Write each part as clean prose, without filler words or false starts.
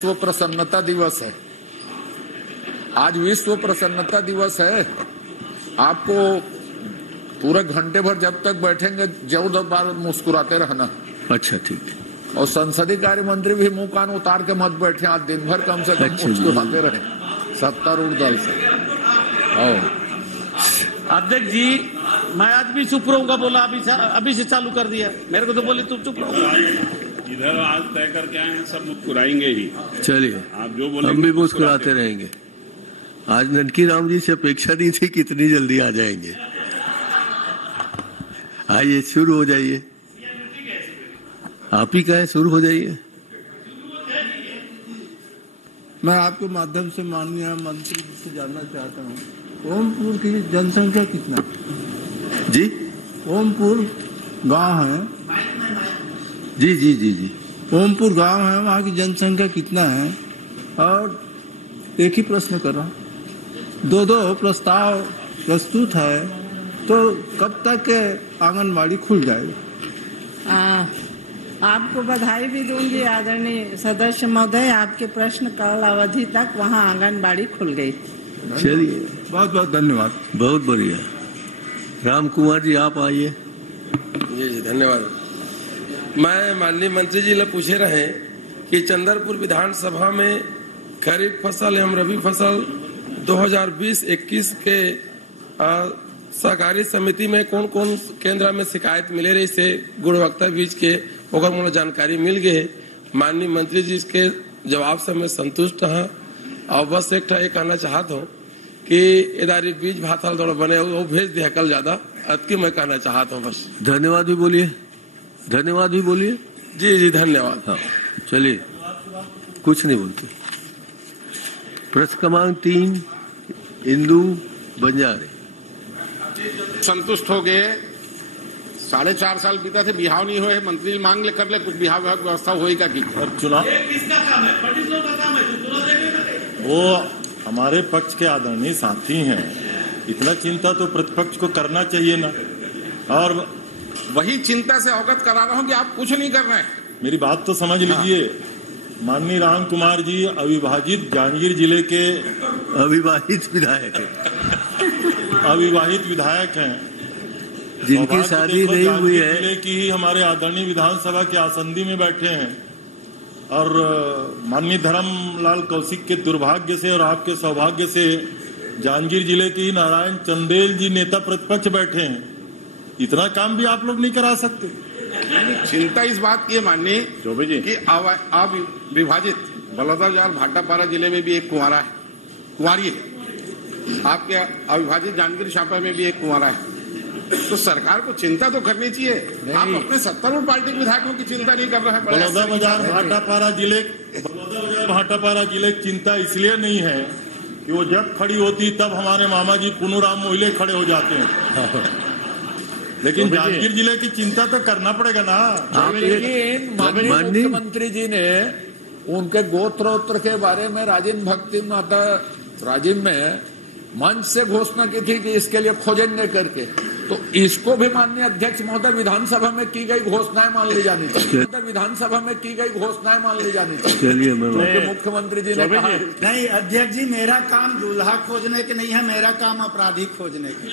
विश्व प्रसन्नता दिवस है। आज विश्व प्रसन्नता दिवस है। आपको पूरे घंटे भर जब तक बैठेंगे 14 बार मुस्कुराते रहना। अच्छा, ठीक है। और संसदीय कार्य मंत्री भी मुंह कान उतार के मत बैठे, आज दिन भर कम से कम मुस्कुराते रहे सत्तारूढ़ दल से। अध्यक्ष जी, मैं आज भी चुप रहूंगा बोला, अभी से चालू कर दिया। मेरे को तो बोले तुम चुप रहो। इधर आज तय करके आए हैं, सब मुस्कुराएंगे ही। चलिए, आप जो बोले हम भी मुस्कुराते रहेंगे। आज ननकी राम जी से अपेक्षा नहीं थी कितनी जल्दी आ जाएंगे। आइए, शुरू हो जाइए। आप ही कहें शुरू हो जाइए। मैं आपके माध्यम से माननीय मंत्री जी से जानना चाहता हूँ, ओमपुर की जनसंख्या कितना जी? ओमपुर गांव है जी जी जी जी ओमपुर गांव है, वहाँ की जनसंख्या कितना है? और एक ही प्रश्न कर रहा हूँ, दो प्रस्ताव प्रस्तुत है, तो कब तक आंगनबाड़ी खुल जाएगी? आपको बधाई भी दूंगी आदरणीय सदस्य महोदय, आपके प्रश्न काल अवधि तक वहाँ आंगनबाड़ी खुल गई। चलिए, बहुत बहुत धन्यवाद। बहुत बढ़िया। राम कुमार जी, आप आइए। जी जी, धन्यवाद। मैं माननीय मंत्री जी ने पूछे रहे कि चंद्रपुर विधानसभा में खरीफ फसल एवं रबी फसल 2020-21 के सहकारी समिति में कौन कौन केंद्र में शिकायत मिले रही से गुणवत्ता बीज के ओकर मुझे जानकारी मिल गई। माननीय मंत्री जी इसके जवाब से मैं संतुष्ट हाँ। और बस एक कहना चाहता हूँ कि इधारी बीज भाताल दौड़ बने वो भेज दिया कल ज्यादा अतकी मैं कहना चाहता हूँ। बस धन्यवाद भी बोलिए। धन्यवाद भी बोलिए। जी जी, धन्यवाद। हाँ, चलिए, कुछ नहीं बोलते। प्रश्न क्रमांक 3, इंदू बंजारे। संतुष्ट हो गए। 4.5 साल बीता थे, बिहाव नहीं हुए। मंत्री जी मांग ले कर ले कुछ बिहाव व्यवस्था होएगा कि चुनाव किसका काम है? पंडित लोगों का काम है, चुनाव देखेगा। वो हमारे पक्ष के आदरणीय साथी हैं, इतना चिंता तो प्रतिपक्ष को करना चाहिए ना। और वही चिंता से अवगत करा रहा हूँ कि आप कुछ नहीं कर रहे हैं। मेरी बात तो समझ लीजिए। माननीय राम कुमार जी अविभाजित जांजगीर जिले के अविवाहित विधायक है। अविवाहित विधायक हैं, जिनकी शादी नहीं हुई है। जिले की ही हमारे आदरणीय विधानसभा के आसंदी में बैठे हैं। और माननीय धर्मलाल कौशिक के दुर्भाग्य से और आपके सौभाग्य से जांजगीर जिले के ही नारायण चंदेल जी नेता प्रतिपक्ष बैठे हैं। इतना काम भी आप लोग नहीं करा सकते? चिंता इस बात की है माननीय चौबे जी कि अविभाजित बलौदाबाजार भाटापारा जिले में भी एक कुंवारी है। आपके अविभाजित जांजगीर चांपा में भी एक कुंवारा है। तो सरकार को चिंता तो करनी चाहिए। आप अपने सत्तारूढ़ पार्टी के विधायकों की चिंता नहीं कर रहे हैं। बलौदाबाजार भाटापारा जिले की चिंता इसलिए नहीं है कि वो जब खड़ी होती तब हमारे मामा जी पुनूराम मोहिले खड़े हो जाते हैं। लेकिन जांजगीर जिले की चिंता तो करना पड़ेगा ना। लेकिन माननीय मुख्यमंत्री जी ने उनके गोत्रोत्र के बारे में राजीव भक्ति माता राजीव में मंच से घोषणा की थी कि इसके लिए खोजेंगे करके। तो इसको भी माननीय अध्यक्ष महोदय विधानसभा में की गई घोषणाएं मान ली जानी चाहिए। विधानसभा में की गई घोषणाएं मान ली जानी चाहिए। चलिए, मुख्यमंत्री जी ने कहा नहीं अध्यक्ष जी, मेरा काम दूल्हा खोजने के नहीं है, मेरा काम अपराधी खोजने के।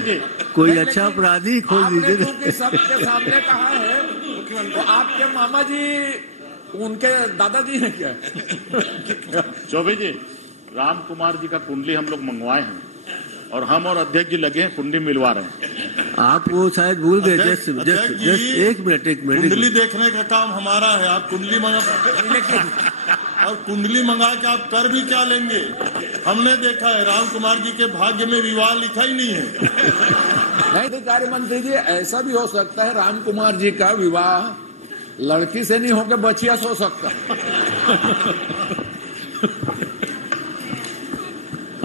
जी कोई अच्छा अपराधी खोज दीजिए। सबके सामने कहा है तो आपके मामा जी उनके दादाजी हैं क्या? चौबे जी, राम कुमार जी का कुंडली हम लोग मंगवाए हैं और हम और अध्यक्ष जी लगे हैं कुंडली मिलवा रहे हैं। आप वो शायद भूल गए। जस्ट एक मिनट। कुंडली देखने का काम हमारा है। आप कुंडली मंगा और कुंडली मंगा के आप कर भी क्या लेंगे? हमने देखा है राम कुमार जी के भाग्य में विवाह लिखा ही नहीं है। नहीं, कार्य मंत्री जी, ऐसा भी हो सकता है राम कुमार जी का विवाह लड़की से नहीं होकर बचिया से हो सकता।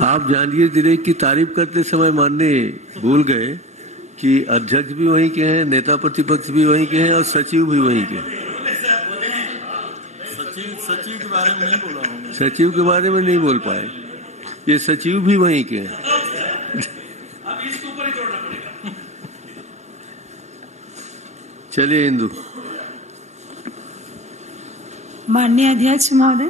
आप जांजगीर जिले की तारीफ करते समय मानने भूल गए कि अध्यक्ष भी वहीं के हैं, नेता प्रतिपक्ष भी वहीं के हैं और सचिव भी वहीं के हैं। सचिव के बारे में नहीं बोला हूँ। सचिव के बारे में नहीं बोल पाए। ये सचिव भी वहीं के हैं। चलिए, इंदु। माननीय अध्यक्ष महोदय,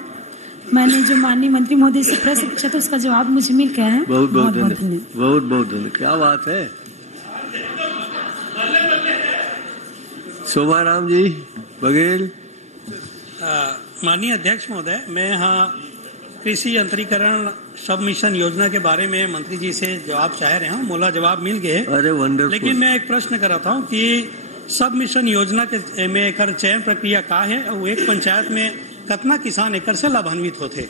मैंने जो माननीय मंत्री महोदय से प्रश्न पूछा था उसका जवाब मुझे मिल गया है। बहुत बहुत धन्यवाद, बहुत बहुत धन्यवाद। क्या बात है। शोभाराम जी बघेल। माननीय अध्यक्ष महोदय, मैं यहाँ कृषि यंत्रीकरण सब मिशन योजना के बारे में मंत्री जी से जवाब चाह रहे हैं। मोला जवाब मिल गए। अरे वंडरफुल। लेकिन मैं एक प्रश्न कर रहा हूँ कि सब मिशन योजना के में एकर चयन प्रक्रिया का है और एक पंचायत में कितना किसान एकर से लाभान्वित होते?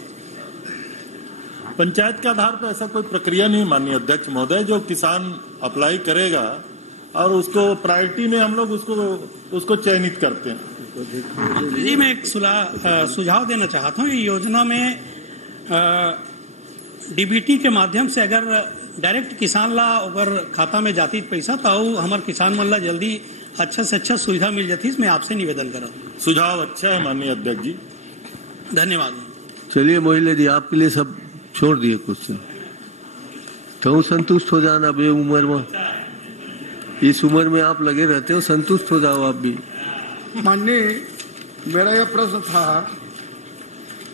पंचायत के आधार पर ऐसा कोई प्रक्रिया नहीं माननीय अध्यक्ष महोदय। जो किसान अप्लाई करेगा और उसको प्रायोरिटी में हम लोग उसको चयनित करते हैं। जी, मैं एक सुझाव देना चाहता हूँ। योजना में डीबीटी के माध्यम से अगर डायरेक्ट किसान ला अगर खाता में जाती पैसा तो हमारे किसान मन ला जल्दी अच्छा से अच्छा सुविधा मिल जाती। इसमें आपसे निवेदन करा। सुझाव अच्छा है माननीय अध्यक्ष जी, धन्यवाद। चलिए मोहिला जी, आपके लिए सब छोड़ दिए क्वेश्चन। तो संतुष्ट हो जाना। अब उम्र में, इस उम्र में आप लगे रहते हो, संतुष्ट हो जाओ आप भी। माननीय, मेरा यह प्रश्न था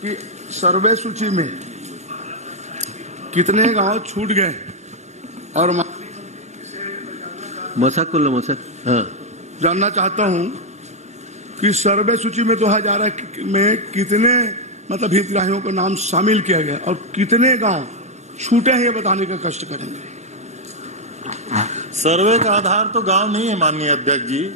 कि सर्वे सूची में कितने गांव छूट गए और मशक हाँ, जानना चाहता हूं कि सर्वे सूची में 2011 में कितने मतलब हितग्राहियों का नाम शामिल किया गया और कितने गांव छूटे हैं, ये बताने का कष्ट करेंगे। सर्वे का आधार तो गांव नहीं है माननीय अध्यक्ष जी,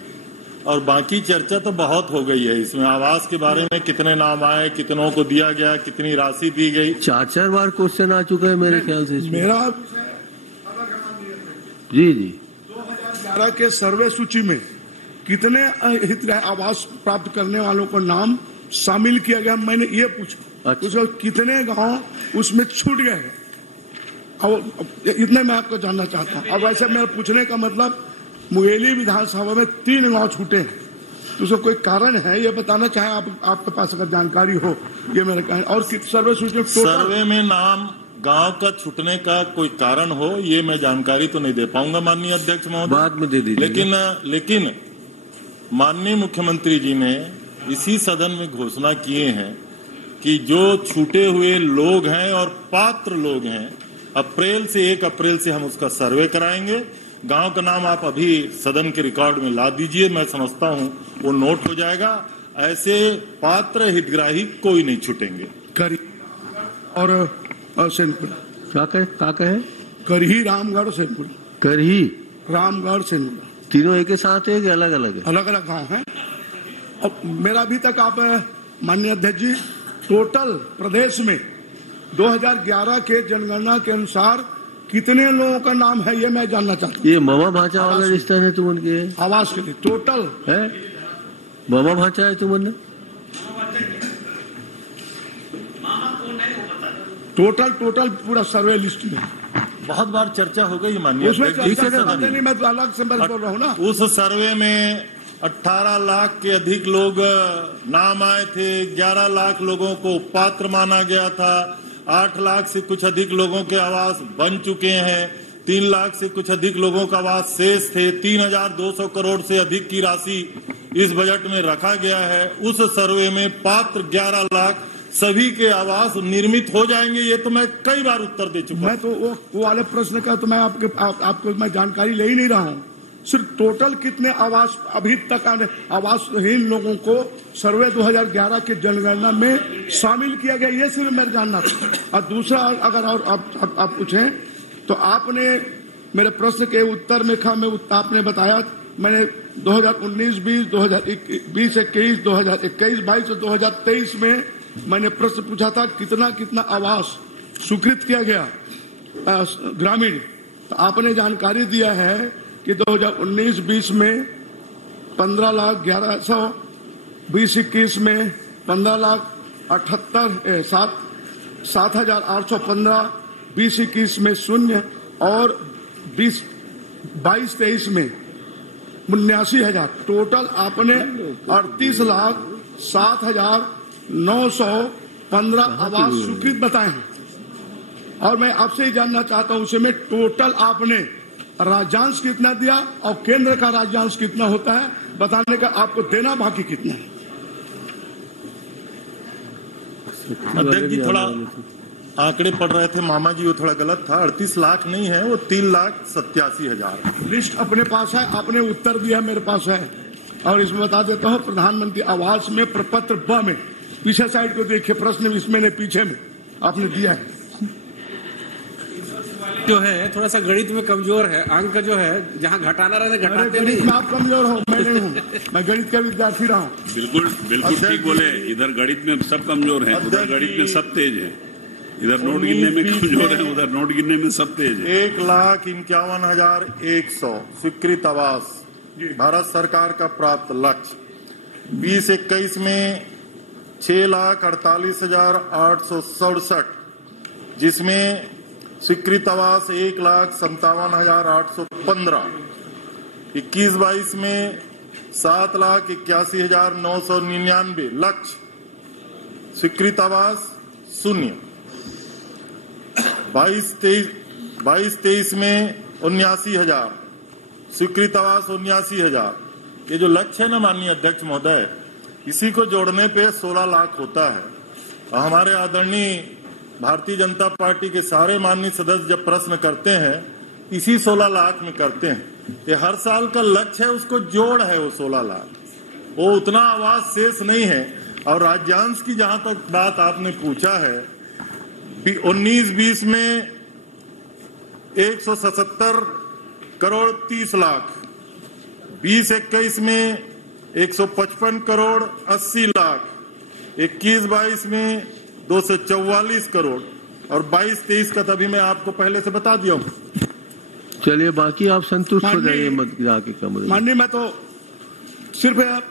और बाकी चर्चा तो बहुत हो गई है इसमें। आवास के बारे में कितने नाम आए, कितनों को दिया गया, कितनी राशि दी गई, 4 बार क्वेश्चन आ चुका है मेरे ख्याल से। मेरा जी 2011 के सर्वे सूची में कितने हितग्राही आवास प्राप्त करने वालों को नाम शामिल किया गया, मैंने ये पूछा। अच्छा। कितने गांव उसमें छूट गए, अब इतने मैं आपको जानना चाहता हूँ। अब वैसे मेरा पूछने का मतलब, मुंगेली विधानसभा में 3 गांव छूटे हैं, तो उसका कोई कारण है, ये बताना चाहे आपके पास अगर जानकारी हो, ये मेरा कहना। और सर्वे सूची सर्वे में नाम गांव का छूटने का कोई कारण हो, ये मैं जानकारी तो नहीं दे पाऊंगा माननीय अध्यक्ष महोदय, बाद में दे दीजिए। लेकिन माननीय मुख्यमंत्री जी ने इसी सदन में घोषणा किए हैं कि जो छूटे हुए लोग हैं और पात्र लोग हैं, 1 अप्रैल से हम उसका सर्वे कराएंगे। गांव का नाम आप अभी सदन के रिकॉर्ड में ला दीजिए, मैं समझता हूं वो नोट हो जाएगा। ऐसे पात्र हितग्राही कोई नहीं छूटेंगे। और सेनपुर क्या कहे? करही, रामगढ़, सेनपुर। करही, रामगढ़, सेनपुर तीनों एक साथ है कि अलग अलग है? अलग अलग गाँव है। अब मेरा अभी तक आप माननीय अध्यक्ष जी, टोटल प्रदेश में 2011 के जनगणना के अनुसार कितने लोगों का नाम है, ये मैं जानना चाहता हूँ। ये मामा भांचा वाला रिश्ता है तुम उनके? आवास के लिए टोटल है, मामा भांचा है तुमने? टोटल पूरा सर्वे लिस्ट में बहुत बार चर्चा हो गई माननीय, उसमें नहीं, मैं तो अलग से बोल रहा हूँ ना। उस सर्वे में 18 लाख के अधिक लोग नाम आए थे, 11 लाख लोगों को पात्र माना गया था, 8 लाख से कुछ अधिक लोगों के आवास बन चुके हैं, 3 लाख से कुछ अधिक लोगों का आवास शेष थे, 3200 करोड़ से अधिक की राशि इस बजट में रखा गया है। उस सर्वे में पात्र 11 लाख सभी के आवास निर्मित हो जाएंगे, ये तो मैं कई बार उत्तर दे चुका हूं। मैं तो वो वाले प्रश्न का तो मैं आपको मैं जानकारी ले ही नहीं रहा हूँ। सिर्फ टोटल कितने आवास अभी तक आवासहीन लोगों को सर्वे 2011 के जनगणना में शामिल किया गया, ये सिर्फ मैं जानना था। और दूसरा, अगर और आप पूछें तो आपने मेरे प्रश्न के उत्तर में आपने बताया, मैंने 2019, 20, 2021, 2021, 22 और 2023 में मैंने प्रश्न पूछा था कितना आवास स्वीकृत किया गया ग्रामीण। तो आपने जानकारी दिया है कि 2019-20 में 15,11,100, 2021 में 15,78,7,815, 2021 में 0 और 22-23 में 79,000। टोटल आपने 38,07,915 आवास स्वीकृत बताए हैं। और मैं आपसे ही जानना चाहता हूं उसमें टोटल आपने राज्यांश कितना दिया और केंद्र का राज्यांश कितना होता है बताने का, आपको देना बाकी कितना है? अध्यक्ष जी थोड़ा आंकड़े पढ़ रहे थे मामा जी, वो थोड़ा गलत था। 38 लाख नहीं है, वो 3,87,000। लिस्ट अपने पास है, आपने उत्तर दिया मेरे पास है। और इसमें बता देता हूँ, प्रधानमंत्री आवास में प्रपत्र ब में पीछे साइड को देखिए, प्रश्न इसमें ने पीछे में आपने दिया है। जो है थोड़ा सा गणित में कमजोर है, अंक जो है जहाँ घटाना रहता घटाते नहीं। गणित में आप कमजोर हो, मैं नहीं हूँ, मैं गणित का विद्यार्थी रहा हूँ। बिल्कुल बिल्कुल ठीक बोले। इधर गणित में सब कमजोर हैं, उधर गणित में सब तेज है। इधर नोट गिनने में कमजोर है, उधर नोट गिनने में सब तेज है। 1,51,100 स्वीकृत आवास भारत सरकार का प्राप्त लक्ष्य। 2021 में 6,48,867, जिसमें स्वीकृत आवास 1,57,815। 21-22 में 7,81,999 लक्ष्य, स्वीकृत आवास 0। 22-23 में 79,000, स्वीकृत आवास 79,000। ये जो लक्ष्य है ना माननीय अध्यक्ष महोदय, इसी को जोड़ने पे 16 लाख होता है। और हमारे आदरणीय भारतीय जनता पार्टी के सारे माननीय सदस्य जब प्रश्न करते हैं, इसी 16 लाख में करते हैं। ये हर साल का लक्ष्य है, उसको जोड़ है वो 16 लाख, वो उतना आवास शेष नहीं है। और राज्यांश की जहां तक बात आपने पूछा है, 19-20 में 177 करोड़ 30 लाख, 20-21 में 155 करोड़ 80 लाख, 21-22 में 244 करोड़ और 22-23 का तभी मैं आपको पहले से बता दिया हूँ। चलिए बाकी आप संतुष्ट हो जाइए, मत जाके कमरे। माननीय, मैं तो सिर्फ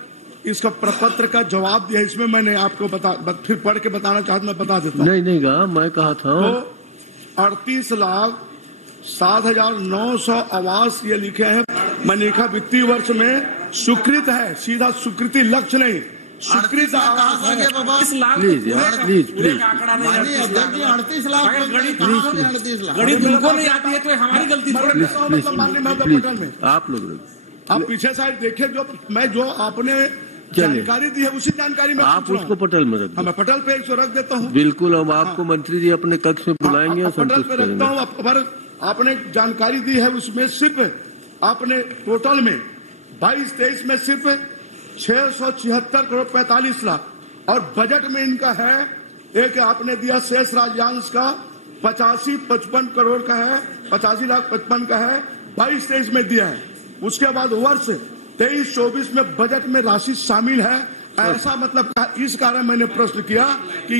इसका प्रपत्र का जवाब दिया, इसमें मैंने आपको फिर पढ़ के बताना चाहता, मैं बता देता हूँ। नहीं कहा, मैं कहा था तो 38,07,900 आवास ये लिखे हैं। मैंने लिखा वित्तीय वर्ष में स्वीकृत है, सीधा स्वीकृति लक्ष्य नहीं, स्वीकृत आवास है। 38 लाख प्लीज प्लीज 38 लाख गणित उनको नहीं आती है, तो हमारी गलती प्लीज आप लोग आप पीछे साइड देखिए, जो आपने जानकारी दी है उसी जानकारी में आप उसको पटल में रख, मैं पटल पे 100 रख देता हूँ। बिल्कुल, अब आपको मंत्री जी अपने कक्ष में बुलाएंगे और पटल पे रखता हूँ। आपने जानकारी दी है उसमें सिर्फ आपने टोटल में 22-23 में सिर्फ 676 करोड़ 45 लाख और बजट में इनका है एक आपने दिया शेष राज्यांश का 85-55 करोड़ का है, 85,55,000 का है, 22-23 में दिया है। उसके बाद वर्ष 23-24 में बजट में राशि शामिल है, ऐसा मतलब इस कारण मैंने प्रश्न किया कि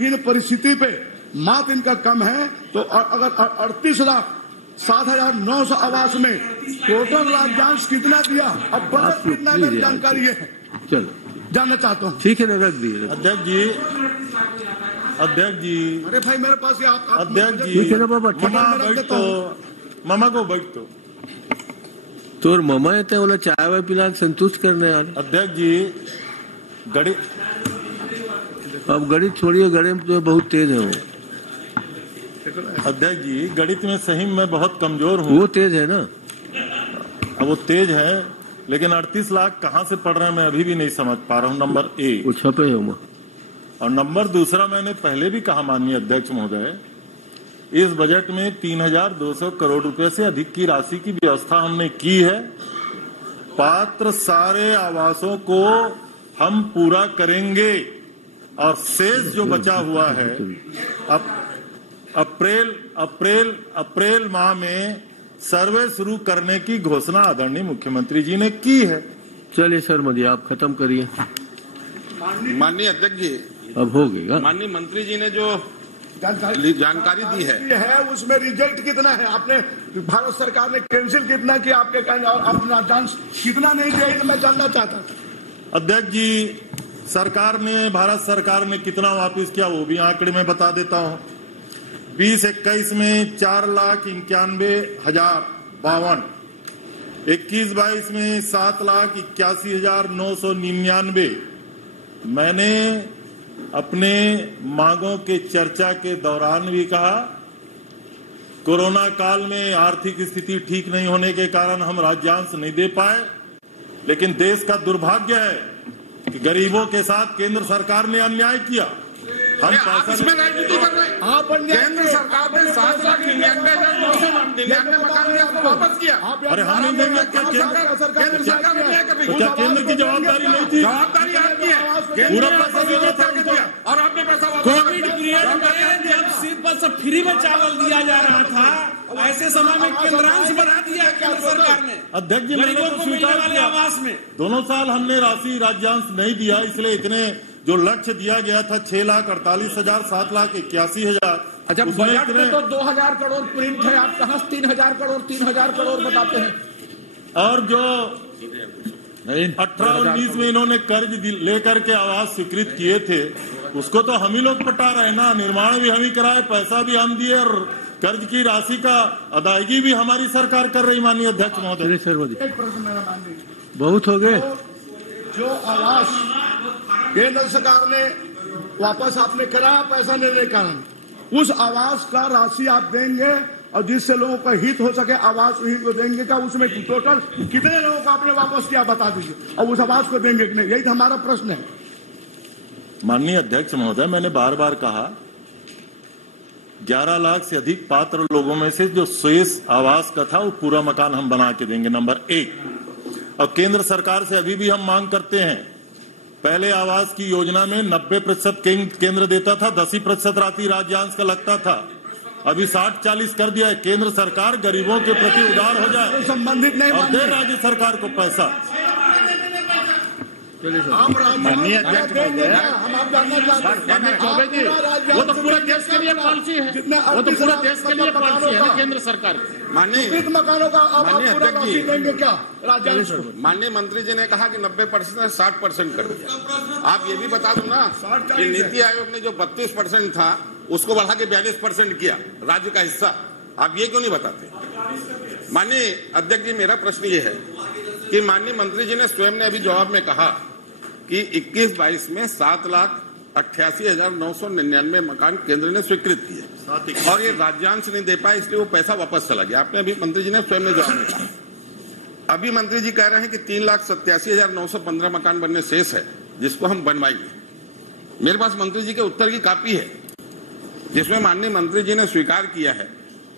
इन परिस्थिति पे मात्र इनका कम है। तो अगर 38,07,900 आवास में टोटल राज्यांश कितना दिया, अब बजट कितना, मेरी जानकारी है, चलो जानना चाहता हूँ। ठीक है ना, रख दिए अध्यक्ष जी। अरे भाई मेरे पास ये आप अध्यक्ष जी, ठीक है ना बाबा, मामा को बैठ तो तोर मामा येते बोला चाय वाय पिला संतुष्ट करने यार। अध्यक्ष जी गणित, अब गणित छोड़िए, गणित तो बहुत तेज है वो। अध्यक्ष जी गणित में सही में बहुत कमजोर हूँ। वो तेज है ना, वो तेज है, लेकिन 38 लाख कहाँ से पढ़ रहे हैं मैं अभी भी नहीं समझ पा रहा हूँ। नंबर एक वो छपे है वो। और नंबर दूसरा, मैंने पहले भी कहा माननीय अध्यक्ष महोदय, इस बजट में 3,200 करोड़ रुपए से अधिक की राशि की व्यवस्था हमने की है। पात्र सारे आवासों को हम पूरा करेंगे और शेष जो बचा हुआ है, अब अप्रैल माह में सर्वे शुरू करने की घोषणा आदरणीय मुख्यमंत्री जी ने की है। चलिए सर मोदी आप खत्म करिए। माननीय अध्यक्ष जी, अब हो गएगा। माननीय मंत्री जी ने जो जानकारी दी है उसमें रिजल्ट कितना है, आपने भारत सरकार ने कैंसिल कितना किया आपके कहने, और अपना चांस कितना नहीं दिया, तो मैं जानना चाहता था। अध्यक्ष जी, भारत सरकार ने कितना वापस किया वो भी आंकड़े में बता देता हूँ। 20-21 में 4,91,052, 21-22 में 7,81,999। मैंने अपने मांगों के चर्चा के दौरान भी कहा, कोरोना काल में आर्थिक स्थिति ठीक नहीं होने के कारण हम राज्यांश नहीं दे पाए, लेकिन देश का दुर्भाग्य है कि गरीबों के साथ केंद्र सरकार ने अन्याय किया। आप इसमें राजनीति कर रहे हैं। केंद्र सरकार ने 7,99,999 मकान दिया, उसको वापस किया। अरे हम नहीं देंगे क्या? केंद्र सरकार ने दिया कभी? तो क्या केंद्र की जवाबदारी नहीं थी? जवाबदारी आपकी है। पूरा पैसा देना था दिया और आपने पैसा कोविड पीरियड में जब सिर्फ फ्री में चावल दिया जा रहा था, ऐसे समय में केंद्रांश बढ़ा दिया केंद्र सरकार ने। अध्यक्ष जी, मैंने तो स्वीकार किया आवास में दोनों साल हमने राशि राज्यांश नहीं दिया, इसलिए इतने जो लक्ष्य दिया गया था 6,48,000, 7,81,000। अच्छा, बजट में तो 2,000 करोड़ प्रिंट है, आप कहाँ 3,000 करोड़ बताते हैं? और जो 18-19 में इन्होंने कर्ज लेकर के आवास स्वीकृत किए थे, उसको तो हम ही लोग पटा रहे हैं ना। निर्माण भी हम ही कराए, पैसा भी हम दिए और कर्ज की राशि का अदायगी भी हमारी सरकार कर रही। माननीय अध्यक्ष महोदय, एक प्रश्न मेरा माननीय, बहुत हो गए। जो आवास केंद्र सरकार ने वापस आपने कराया पैसा लेने के कारण, उस आवास का राशि आप देंगे और जिससे लोगों का हित हो सके आवास उन्हीं को देंगे क्या? उसमें टोटल कितने लोगों को आपने वापस किया बता दीजिए, और उस आवास को देंगे कि नहीं? यही तो हमारा प्रश्न है। माननीय अध्यक्ष महोदय, मैंने बार बार कहा 11 लाख से अधिक पात्र लोगों में से जो शेष आवास का था वो पूरा मकान हम बना के देंगे, नंबर 1। और केंद्र सरकार से अभी भी हम मांग करते हैं, पहले आवास की योजना में 90% केंद्र देता था, 10% राशि राज्यांश का लगता था। अभी 60-40 कर दिया है। केंद्र सरकार गरीबों के प्रति उदार हो जाए, संबंधित नहीं और दे राज्य सरकार को पैसा। माननीय अध्यक्ष महोदय, चौबे जी, वो तो पूरे देश के लिए पॉलिसी है, वो तो पूरे देश के लिए पॉलिसी है ना केंद्र सरकार। माननीय मकानों का अध्यक्ष जी देंगे क्या? माननीय मंत्री जी ने कहा कि 90% से 60% कर दिया। आप ये भी बता दो ना कि नीति आयोग ने जो 32% था उसको बढ़ा के 42% किया राज्य का हिस्सा। आप ये क्यों नहीं बताते? माननीय अध्यक्ष जी, मेरा प्रश्न ये है कि माननीय मंत्री जी ने स्वयं ने अभी जवाब में कहा कि 21-22 में 7,88,999 मकान केंद्र ने स्वीकृत किए और ये राज्यांश नहीं दे पाए, इसलिए वो पैसा वापस चला गया। आपने अभी मंत्री जी ने स्वयं ने जवाब में कहा। अभी मंत्री जी कह रहे हैं कि 3,87,915 मकान बनने शेष है, जिसको हम बनवाएंगे। मेरे पास मंत्री जी के उत्तर की कॉपी है, जिसमें माननीय मंत्री जी ने स्वीकार किया है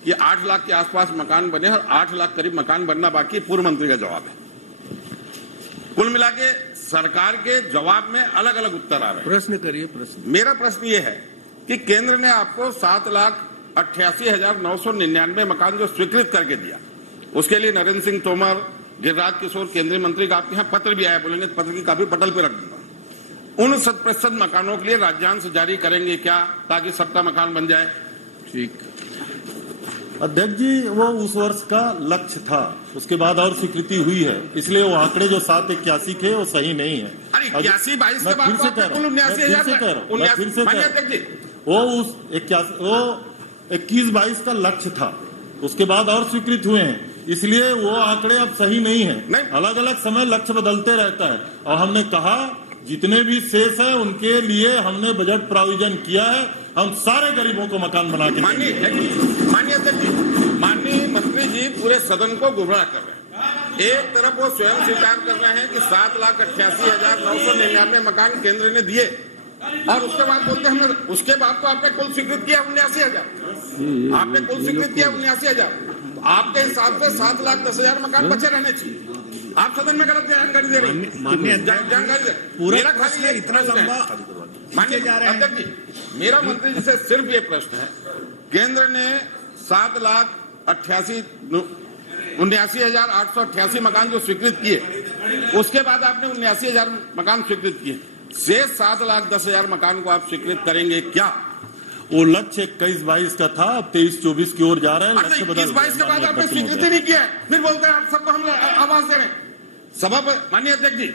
कि 8 लाख के आसपास मकान बने और 8 लाख करीब मकान बनना बाकी। पूर्व मंत्री का जवाब है। कुल मिला के सरकार के जवाब में अलग अलग उत्तर आ रहे हैं। प्रश्न करिए। प्रश्न मेरा प्रश्न ये है कि केंद्र ने आपको 7,88,999 मकान जो स्वीकृत करके दिया, उसके लिए नरेंद्र सिंह तोमर, गिरिराज किशोर केंद्रीय मंत्री का आपके यहाँ पत्र भी आया, बोलेंगे पत्र की कापी पटल पे रख दूंगा। उन 100% मकानों के लिए राज्यांश जारी करेंगे क्या, ताकि सबका मकान बन जाए? ठीक। अध्यक्ष जी, वो उस वर्ष का लक्ष्य था, उसके बाद और स्वीकृति हुई है, इसलिए वो आंकड़े जो 781 थे वो सही नहीं है। अरे 81-22 के बाद फिर से कह रहा हूँ, वो उस 21-22 का लक्ष्य था, उसके बाद और स्वीकृत हुए हैं, इसलिए वो आंकड़े अब सही नहीं है। अलग अलग समय लक्ष्य बदलते रहता है। और हमने कहा जितने भी शेष है उनके लिए हमने बजट प्रोविजन किया है, हम सारे गरीबों को मकान बना के माननीय मंत्री जी पूरे सदन को गुमराह कर रहे हैं। एक तरफ वो स्वयं स्वीकार कर रहे हैं कि 7,88,999 मकान केंद्र ने दिए और उसके बाद बोलते हैं हमने, उसके बाद तो आपने कुल स्वीकृत किया 79,000, आपने कुल स्वीकृत किया 79,000। आपके हिसाब से 7,10,000 मकान बचे रहने चाहिए। आप सदन में गलत जानकारी दे रहे हैं। जानकारी दे पूरा प्रश्न इतना लंबा मानिए अध्यक्ष जी, मेरा मंत्री जी से सिर्फ ये प्रश्न है, केंद्र ने 7,79,888 मकान जो स्वीकृत किए, उसके बाद आपने 79,000 मकान स्वीकृत किए, शेष 7,10,000 मकान को आप स्वीकृत करेंगे क्या? वो लक्ष्य 21-22 का था, अब 23-24 की ओर जा रहे हैं। 21-22 के बाद आपने स्वीकृति नहीं किया, फिर बोलते हैं आप सबको हम आवास दे रहे हैं। सभा माननीय अध्यक्ष जी,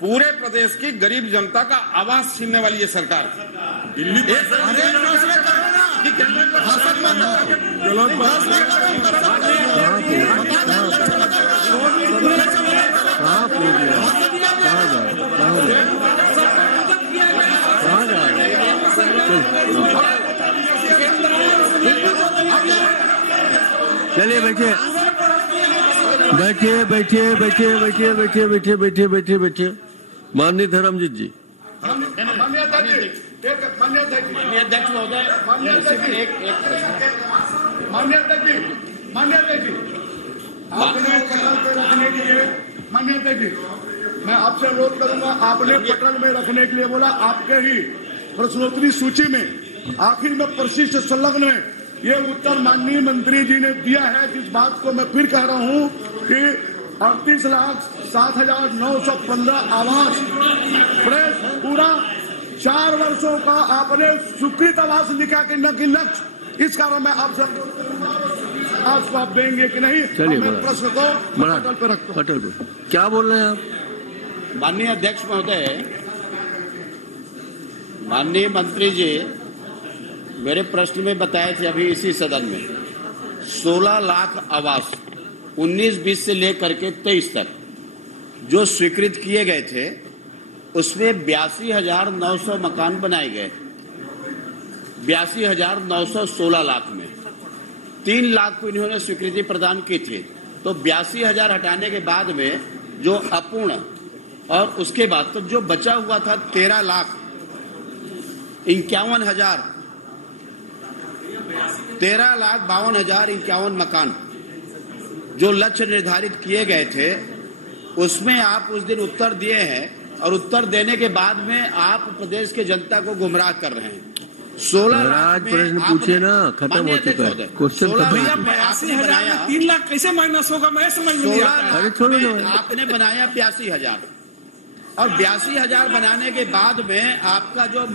पूरे प्रदेश की गरीब जनता का आवास छीनने वाली ये सरकार दिल्ली चलिए बैठिए बैठिए बैठिए बैठिए बैठिए बैठिए बैठिए बैठिए बैठिए बैठिए। माननीय धर्मजीत जी, माननीय अध्यक्ष महोदय, माननीय अध्यक्ष जी, आपने पटल पे रखने के लिए, माननीय अध्यक्ष जी, मैं आपसे अनुरोध करूंगा, आपने पटल में रखने के लिए बोला, आपके ही प्रश्नोत्तरी सूची में आखिर में परिशिष्ट संलग्न में ये उत्तर माननीय मंत्री जी ने दिया है, जिस बात को मैं फिर कह रहा हूं कि 38,07,915 आवास प्रेस पूरा 4 वर्षों का आपने स्वीकृत आवास लिखा कि न कि लक्ष्य। इस कारण मैं आपसे आप देंगे कि नहीं, मैं प्रश्न को पटल पर रखता हूं। पटल पर क्या बोल रहे हैं आप? माननीय अध्यक्ष महोदय, माननीय मंत्री जी मेरे प्रश्न में बताए थे अभी इसी सदन में 16 लाख आवास 19-20 से लेकर के 23 तक जो स्वीकृत किए गए थे, उसमें 82,900 मकान बनाए गए। 82,916 लाख में 3 लाख को इन्होंने स्वीकृति प्रदान की थी। तो 82,000 हटाने के बाद में जो अपूर्ण और उसके बाद तो जो बचा हुआ था 13,52,051 मकान जो लक्ष्य निर्धारित किए गए थे, उसमें आप उस दिन उत्तर दिए हैं और उत्तर देने के बाद में आप प्रदेश के जनता को गुमराह कर रहे हैं। 16 लाख प्रश्न पूछे ना, खत्म हो चुका है क्वेश्चन। 82,000 में 3 लाख कैसे माइनस होगा, मैं समझ में नहीं आता। अरे छोड़ो ना, आपने बनाया 82,000 और 82,000 बनाने के बाद में आपका जो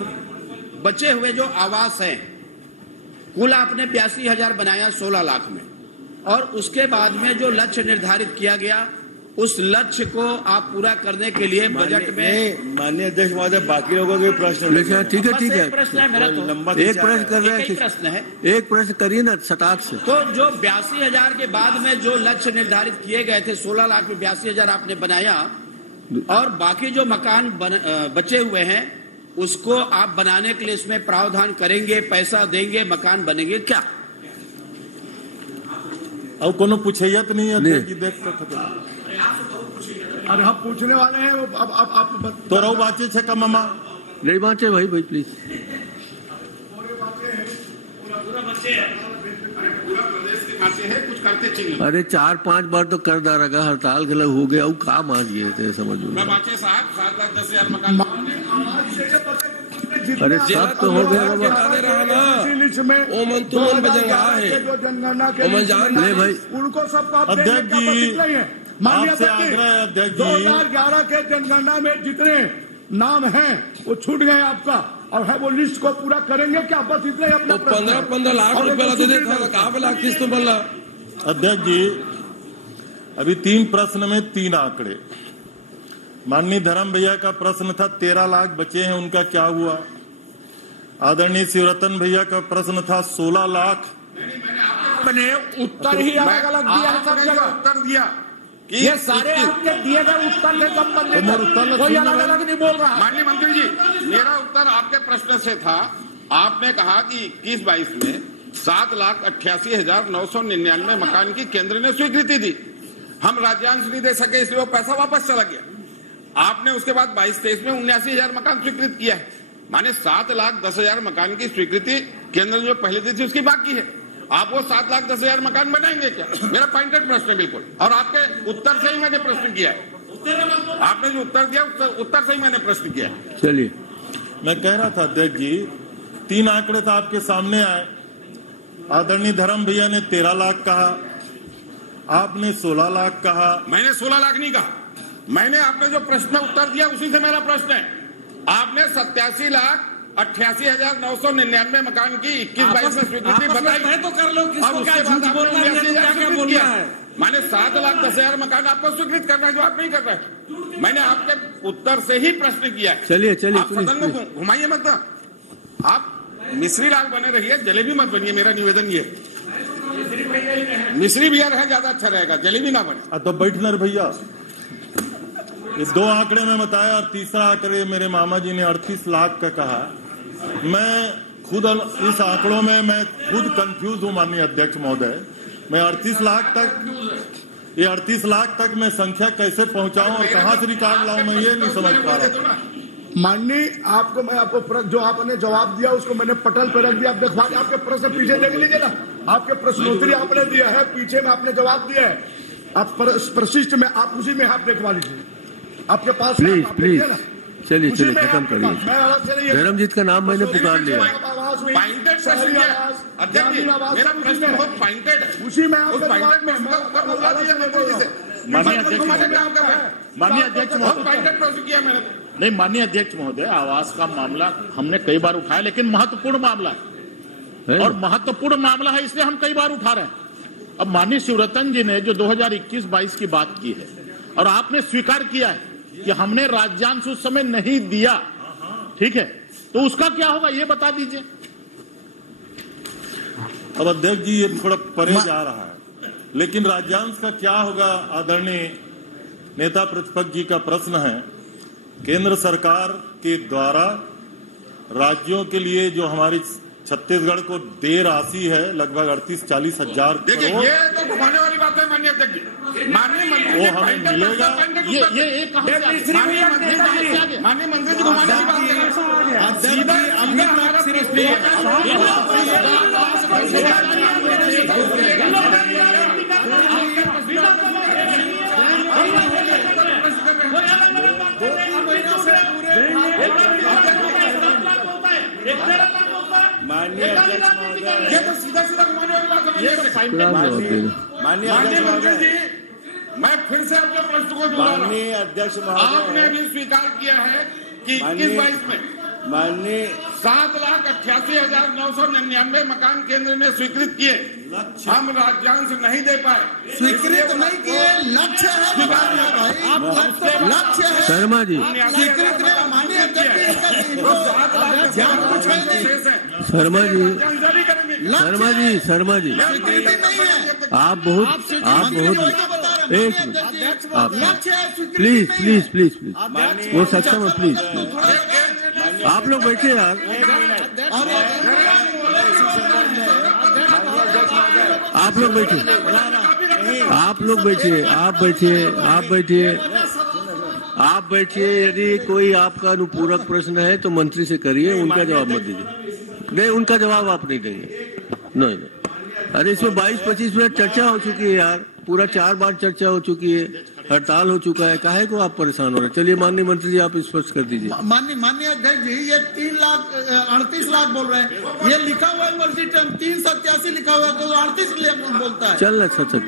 बचे हुए जो आवास हैं, कुल आपने 82,000 बनाया 16 लाख में, और उसके बाद में जो लक्ष्य निर्धारित किया गया, उस लक्ष्य को आप पूरा करने के लिए बजट में। माननीय अध्यक्ष महोदय, बाकी लोगों के प्रश्न ठीक है प्रश्न है मेरा, तो एक प्रश्न कर रहे हैं, प्रश्न है, एक प्रश्न करिए ना सटाक से। तो जो 82,000 के बाद में जो लक्ष्य निर्धारित किए गए थे 16 लाख में 82,000 आपने बनाया, और बाकी जो मकान बचे हुए हैं उसको आप बनाने के लिए इसमें प्रावधान करेंगे, पैसा देंगे, मकान बनेंगे क्या? अब कोनो पूछेया तो नहीं है कि देख तो अरे हम पूछने वाले हैं, अब आप तो रहो बाचे छे का मामा नहीं बाचे भाई प्लीज। कुछ करते चाहिए। अरे 4-5 बार तो कर डालेगा, हड़ताल के लग हो गया, वो कहा मान गए थे, समझ लो। मैं बाचे साहब 7,10,000 मकान। अरे सब तो हो गया नहीं भाई, उनको सबका अध्यक्ष जी, आपसे आग्रह है अध्यक्ष जी, 2011 के जनगणना में जितने नाम हैं वो छूट गए आपका, और है वो लिस्ट को पूरा करेंगे क्या? बस इतना ही अपना 15 लाख रुपया कहाँ पे लाख किस्त बन रहा? अध्यक्ष जी, अभी 3 प्रश्न में 3 आंकड़े। माननीय धर्म भैया का प्रश्न था 13 लाख बचे हैं, उनका क्या हुआ? आदरणीय शिवरतन भैया का प्रश्न था 16 लाख। मैंने उत्तर ही अलग अलग दिया, सब जगह उत्तर दिया कि ये सारे आपके दिए गए उत्तर के संबंधित कोई अलग अलग नहीं बोल रहा। माननीय मंत्री जी, मेरा उत्तर आपके प्रश्न से था, आपने कहा कि 21-22 में 7,88,999 मकान की केंद्र ने स्वीकृति दी, हम राज्यांश नहीं दे सके इसलिए वो पैसा वापस चला गया। आपने उसके बाद 22-23 में 79,000 मकान स्वीकृत किया है, माने 7,10,000 मकान की स्वीकृति केंद्र जो पहले दी थी उसकी बाकी है। आप वो 7,10,000 मकान बनाएंगे क्या? मेरा पॉइंटेड प्रश्न है बिल्कुल, और आपके उत्तर से ही मैंने प्रश्न किया है। आपने जो उत्तर दिया उत्तर से ही मैंने प्रश्न किया है। चलिए, मैं कह रहा था अध्यक्ष जी, 3 आंकड़े तो आपके सामने आए। आदरणीय धर्म भैया ने 13 लाख कहा, आपने 16 लाख कहा। मैंने 16 लाख नहीं कहा, मैंने आपने जो प्रश्न उत्तर दिया उसी से मेरा प्रश्न है। आपने 87,88,999 मकान की 21-22 में स्वीकृति बताई तो कर लो, किसको क्या झूठ बोलना है, क्या बोलना है? मैंने 7,10,000 मकान आपको स्वीकृत करना है जो आप नहीं कर रहे। मैंने आपके उत्तर से ही प्रश्न किया है। चलिए आप सदन को घुमाइए मत, आप मिश्री लाल बने रहिए, जलेबी मत बनिए, मेरा निवेदन ये। मिश्री भैया रहे ज्यादा अच्छा रहेगा, जलेबी ना बने। तो बैठना भैया, ये 2 आंकड़े में बताया और तीसरा आंकड़े मेरे मामा जी ने 38 लाख का कहा। मैं खुद इस आंकड़ों में मैं खुद कंफ्यूज हूं माननीय अध्यक्ष महोदय। मैं 38 लाख तक, ये 38 लाख तक मैं संख्या कैसे पहुंचाऊं और कहां से रिकॉर्ड लाऊं, मैं ये नहीं समझ पा रहा। माननीय आपको मैं आपको जो आपने जवाब दिया उसको मैंने पटल पे रख दिया। आप देखवा आपके प्रश्न पीछे देख लीजिए ना, आपके प्रश्नोत्तरी आपने दिया है, पीछे में आपने जवाब दिया है। आप प्रशिष्ट में आप उसी में आप देखवा लीजिए, आपके पास प्लीज प्लीज चलिए चलिए खत्म करिए। धर्मजीत का नाम मैंने पुकार लिया। मेरा प्रश्न बहुत पॉइंटेड है, उसी में माननीय अध्यक्ष नहीं, माननीय अध्यक्ष महोदय, आवास का मामला हमने कई बार उठाया, लेकिन महत्वपूर्ण मामला है और महत्वपूर्ण मामला है इसलिए हम कई बार उठा रहे हैं। अब माननीय शिवरतन जी ने जो 2021-22 की बात की है और आपने स्वीकार किया है कि हमने राज्यांश उस समय नहीं दिया, ठीक है, तो उसका क्या होगा ये बता दीजिए। अब अध्यक्ष जी ये थोड़ा परे जा रहा है, लेकिन राज्यांश का क्या होगा आदरणीय नेता प्रतिपक्ष जी का प्रश्न है। केंद्र सरकार के द्वारा राज्यों के लिए जो हमारी छत्तीसगढ़ को दे राशि है लगभग 38-40 हजार देखिए करोड़, ये तो घुमाने वाली बात है माननीय अध्यक्ष जी। माननीय मंत्री वो हमें मिलेगा। ये एक माननीय मंत्री जी घुमाने वाली बात है। सीधा हमारा माननीय ये तो सीधा घुमाने वाली बात है। माननीय मंत्री जी, मैं फिर से आपके प्रश्न को दोहरा रहा हूं। अध्यक्ष आपने भी स्वीकार किया है कि 21-22 में माननीय 7,88,999 मकान केंद्र ने स्वीकृत किए, हम राज्यांश नहीं दे पाए। स्वीकृत नहीं किए, लक्ष्य है लक्ष्य है शर्मा जी, स्वीकृत माननीय अध्यक्ष शर्मा जी, शर्मा जी, शर्मा जी, आप बहुत एक आप प्लीज प्लीज प्लीज प्लीज वो सक्षम है, प्लीज आप लोग बैठिए यार, आप लोग बैठिए, आप लोग बैठिए, आप बैठिए, आप बैठिए, आप बैठिए। यदि कोई आपका अनुपूरक प्रश्न है तो मंत्री से करिए, उनका जवाब मत दीजिए। नहीं, उनका जवाब आप नहीं देंगे। नहीं नहीं, अरे इसमें 22-25 मिनट चर्चा हो चुकी है यार, पूरा 4 बार चर्चा हो चुकी है, हड़ताल हो चुका है, काहे को आप परेशान हो रहे हैं। चलिए माननीय मंत्री जी आप स्पष्ट कर दीजिए। माननीय अध्यक्ष जी, ये 3,38 लाख बोल रहे हैं, ये लिखा हुआ है मर्जी टर्म 387 लिखा हुआ है, तो 38 लाख बोलता है। चल अच्छा चल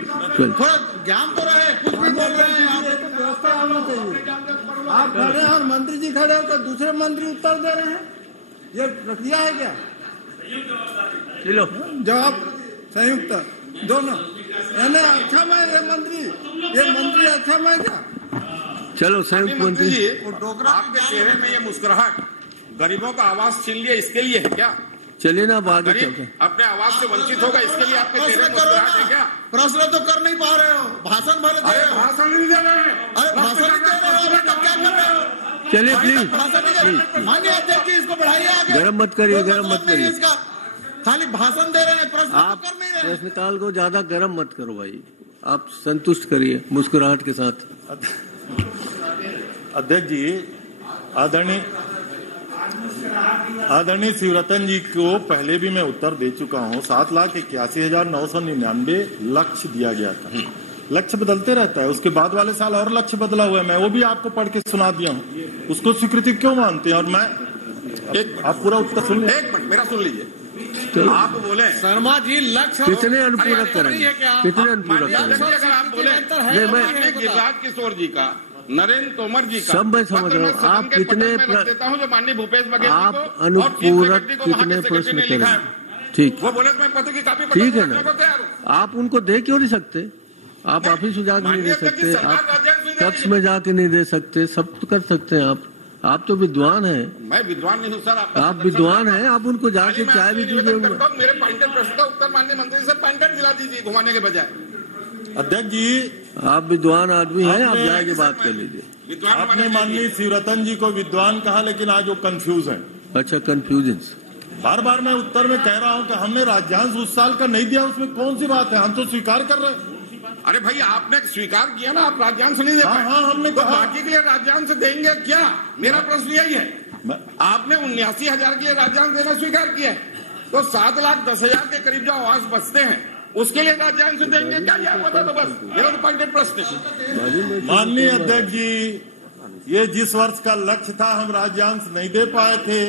थोड़ा ज्ञान तो रहे, कुछ भी बोल रहे हैं आप। व्यवस्था होना चाहिए। आप खड़े हैं और मंत्री जी खड़े हो तो दूसरे मंत्री उत्तर दे रहे हैं, ये प्रक्रिया है क्या? चलो जवाब संयुक्त दोनों। अच्छा मैं ये मंत्री अच्छा मैं क्या? चलो संयुक्त मंत्री जी, आपके चेहरे में ये मुस्कुराहट गरीबों का आवास छीन लिया इसके लिए है क्या? चलिए ना, अब आगे गरीब अपने आवाज से वंचित होगा इसके लिए आपके चेहरे में मुस्कुराहट है क्या? प्रश्न तो कर नहीं पा रहे हो, भाषण भर दे रहे हो। भाषण नहीं दे रहे हैं, अरे भाषण नहीं दे रहे हो, क्या कर रहे हो? चलिए प्लीज, माननीय अध्यक्ष जी इसको बढ़ाइए आगे, गरम मत करिए, गरम मत करिए, इसका खाली भाषण दे रहे हैं, प्रश्न आप कर नहीं रहे। प्रश्नकाल को ज्यादा गरम मत करो भाई, आप संतुष्ट करिए मुस्कुराहट के साथ। अध्यक्ष जी, आदरणीय शिवरतन जी को पहले भी मैं उत्तर दे चुका हूं। 7,81,999 लक्ष्य दिया गया था। लक्ष्य बदलते रहता है, उसके बाद वाले साल और लक्ष्य बदला हुआ है, मैं वो भी आपको पढ़ के सुना दिया हूं। उसको स्वीकृति क्यों मानते हैं? और मैं आप पूरा उत्तर सुन लीजिए, एक मिनट मेरा सुन लीजिए। आप बोले शर्मा जी, लक्ष्य कितने अनुपूरक करेंगे, कितने अनुपूरक करेंगे? अगर आप बोले गिरिराज किशोर जी का, नरेंद्र तोमर जी का, सब मैं समझ रहा हूँ, आप कितने देता हूँ जो माननीय भूपेश बघेल आप अनुपूरक कितने प्रश्न करेंगे? ठीक, वो बोले मैं पत्र की कापी ठीक है ना, आप उनको दे क्यों नहीं सकते? आप ऑफिस में जाके नहीं दे सकते, आप कक्ष में जाके नहीं दे सकते, सब तो कर सकते हैं आप तो विद्वान हैं। मैं विद्वान नहीं हूँ सर, आप विद्वान हैं, आप उनको जाके चाय भी दीजिए। मेरे पॉइंटेड प्रश्न का उत्तर माननीय मंत्री से पॉइंटेड दिला दीजिए घुमाने के बजाय। अध्यक्ष जी, आप विद्वान आदमी हैं, आप जाके बात कर लीजिए। आपने माननीय शिवरतन जी को विद्वान कहा, लेकिन आज वो कंफ्यूज हैं। अच्छा, कंफ्यूजन। बार बार मैं उत्तर में कह रहा हूं कि हमने राज्यांश उस साल का नहीं दिया, उसमें कौन सी बात है? हम तो स्वीकार कर रहे हैं। अरे भाई, आपने स्वीकार किया ना, आप राज्यांश नहीं दे पाए। हाँ, हमने तो बाकी के लिए राज्यांश देंगे क्या? मेरा प्रश्न यही है। आपने 79,000 के लिए राज्यांश देना स्वीकार किया है, तो 7,10,000 के करीब जो आवास बचते हैं उसके लिए राज्यांश देंगे क्या, यह बता दो बस, मेरा तो पॉइंटेड प्रश्न है। माननीय अध्यक्ष जी, ये जिस वर्ष का लक्ष्य था हम राज्यांश नहीं दे पाए थे,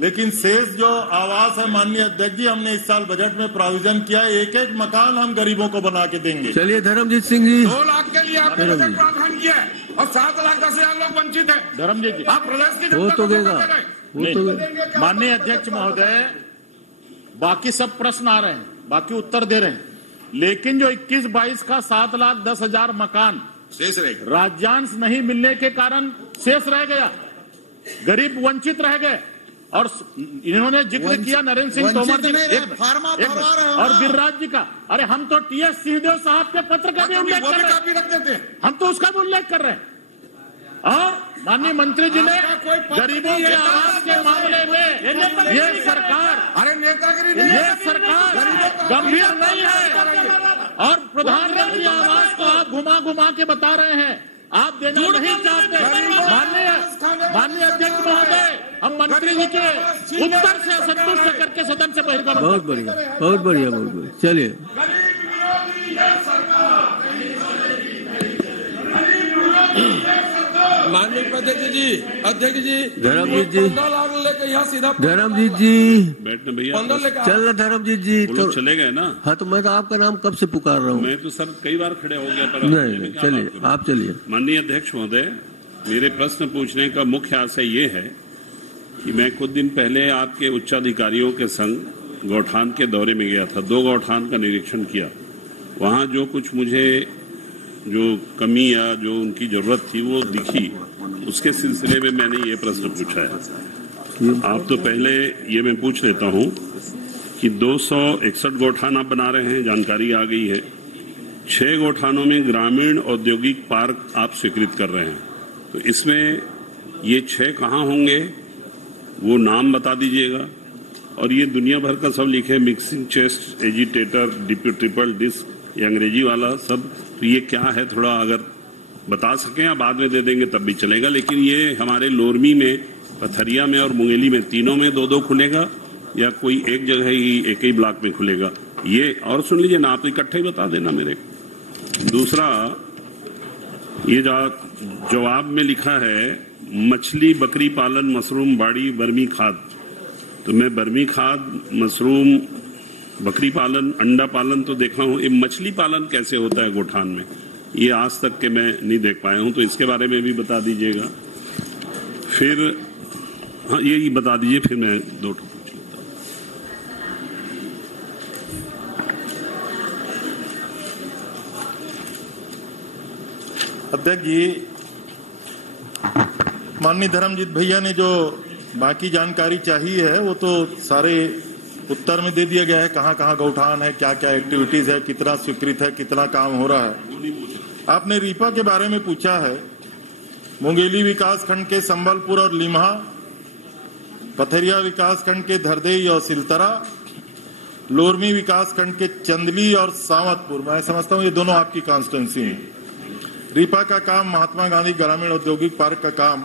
लेकिन शेष जो आवास है माननीय अध्यक्ष जी, हमने इस साल बजट में प्रोविजन किया, एक एक मकान हम गरीबों को बना के देंगे। चलिए धर्मजीत सिंह जी, 2 लाख के लिए आपने बजट प्रावधान किया है और 7,10,000 लोग वंचित हैं। धर्मजीत जी, आप प्रदेश की वो तो देगा, माननीय अध्यक्ष महोदय, बाकी सब प्रश्न आ रहे हैं, बाकी उत्तर दे रहे हैं, लेकिन जो 21-22 का 7,10,000 मकान शेष रहेगा, राज्यांश नहीं मिलने के कारण शेष रह गया, गरीब वंचित रह गए। और इन्होंने जिक्र किया नरेंद्र सिंह तोमर जी और गिरिराज जी का, अरे हम तो टीएस सिंहदेव साहब के पत्र का भी उल्लेख कर रहे हैं, हम तो उसका भी उल्लेख कर रहे हैं। और माननीय मंत्री जी ने गरीबों के आवास के मामले में ये सरकार, अरे नेतागिरी ये सरकार गंभीर नहीं है। और प्रधानमंत्री आवास को आप घुमा घुमा के बता रहे हैं आप देना नहीं चाहते। माननीय अध्यक्ष महोदय, हम मंत्री जी के उत्तर से असंतुष्ट करके सदन से बहिर्गमन। बहुत बढ़िया, बहुत बढ़िया, बहुत बढ़िया। चलिए माननीय अध्यक्ष जी, धर्मजीत जी, 15 लाख लेकर यहाँ सीधा, धर्मजीत जी बैठना भैया, 15 लेकर चल रहा धर्मजीत जी, तो चले गए ना। हाँ तो मैं तो आपका नाम कब से पुकार रहा हूँ। मैं तो सर कई बार खड़े हो गया, पर नहीं, चलिए आप चलिए। माननीय अध्यक्ष महोदय, मेरे प्रश्न पूछने का मुख्य आशय ये है कि मैं कुछ दिन पहले आपके उच्चाधिकारियों के संग गौठान के दौरे में गया था, 2 गौठान का निरीक्षण किया। वहाँ जो कुछ मुझे जो कमी या जो उनकी जरूरत थी वो दिखी, उसके सिलसिले में मैंने ये प्रश्न पूछा है। आप तो पहले ये मैं पूछ लेता हूँ कि 261 गौठान आप बना रहे हैं, जानकारी आ गई है। 6 गौठानों में ग्रामीण औद्योगिक पार्क आप स्वीकृत कर रहे हैं, तो इसमें ये 6 कहाँ होंगे वो नाम बता दीजिएगा। और ये दुनिया भर का सब लिखे, mixing chest, agitator, triple disc, ये अंग्रेजी वाला सब, तो ये क्या है थोड़ा अगर बता सकें, या बाद में दे देंगे तब भी चलेगा। लेकिन ये हमारे लोरमी में, पथरिया में और मुंगेली में, तीनों में 2-2 खुलेगा या कोई एक जगह ही एक ही ब्लॉक में खुलेगा, ये और सुन लीजिए ना, आप इकट्ठे ही बता देना मेरे। दूसरा, ये जवाब में लिखा है मछली, बकरी पालन, मशरूम, बाड़ी, बर्मी खाद, तो मैं बर्मी खाद, मशरूम, बकरी पालन, अंडा पालन तो देखा हूं, ये मछली पालन कैसे होता है गौठान में, ये आज तक के मैं नहीं देख पाया हूं, तो इसके बारे में भी बता दीजिएगा। फिर हाँ ये बता दीजिए, फिर मैं 2 पूछ लेता हूं। अध्यक्ष जी, माननीय धर्मजीत भैया ने जो बाकी जानकारी चाहिए है वो तो सारे उत्तर में दे दिया गया है, कहाँ कहाँ गौठान है, क्या क्या एक्टिविटीज है, कितना स्वीकृत है, कितना काम हो रहा है। आपने रीपा के बारे में पूछा है, मुंगेली विकास खंड के संबलपुर और लीमहा, पथरिया विकास खंड के धरदेई और सिलतरा, लोरमी विकास खंड के चंदली और सावतपुर, मैं समझता हूँ ये दोनों आपकी कॉन्स्टिट्यूंसी हैं। रीपा का काम, महात्मा गांधी ग्रामीण औद्योगिक पार्क का काम,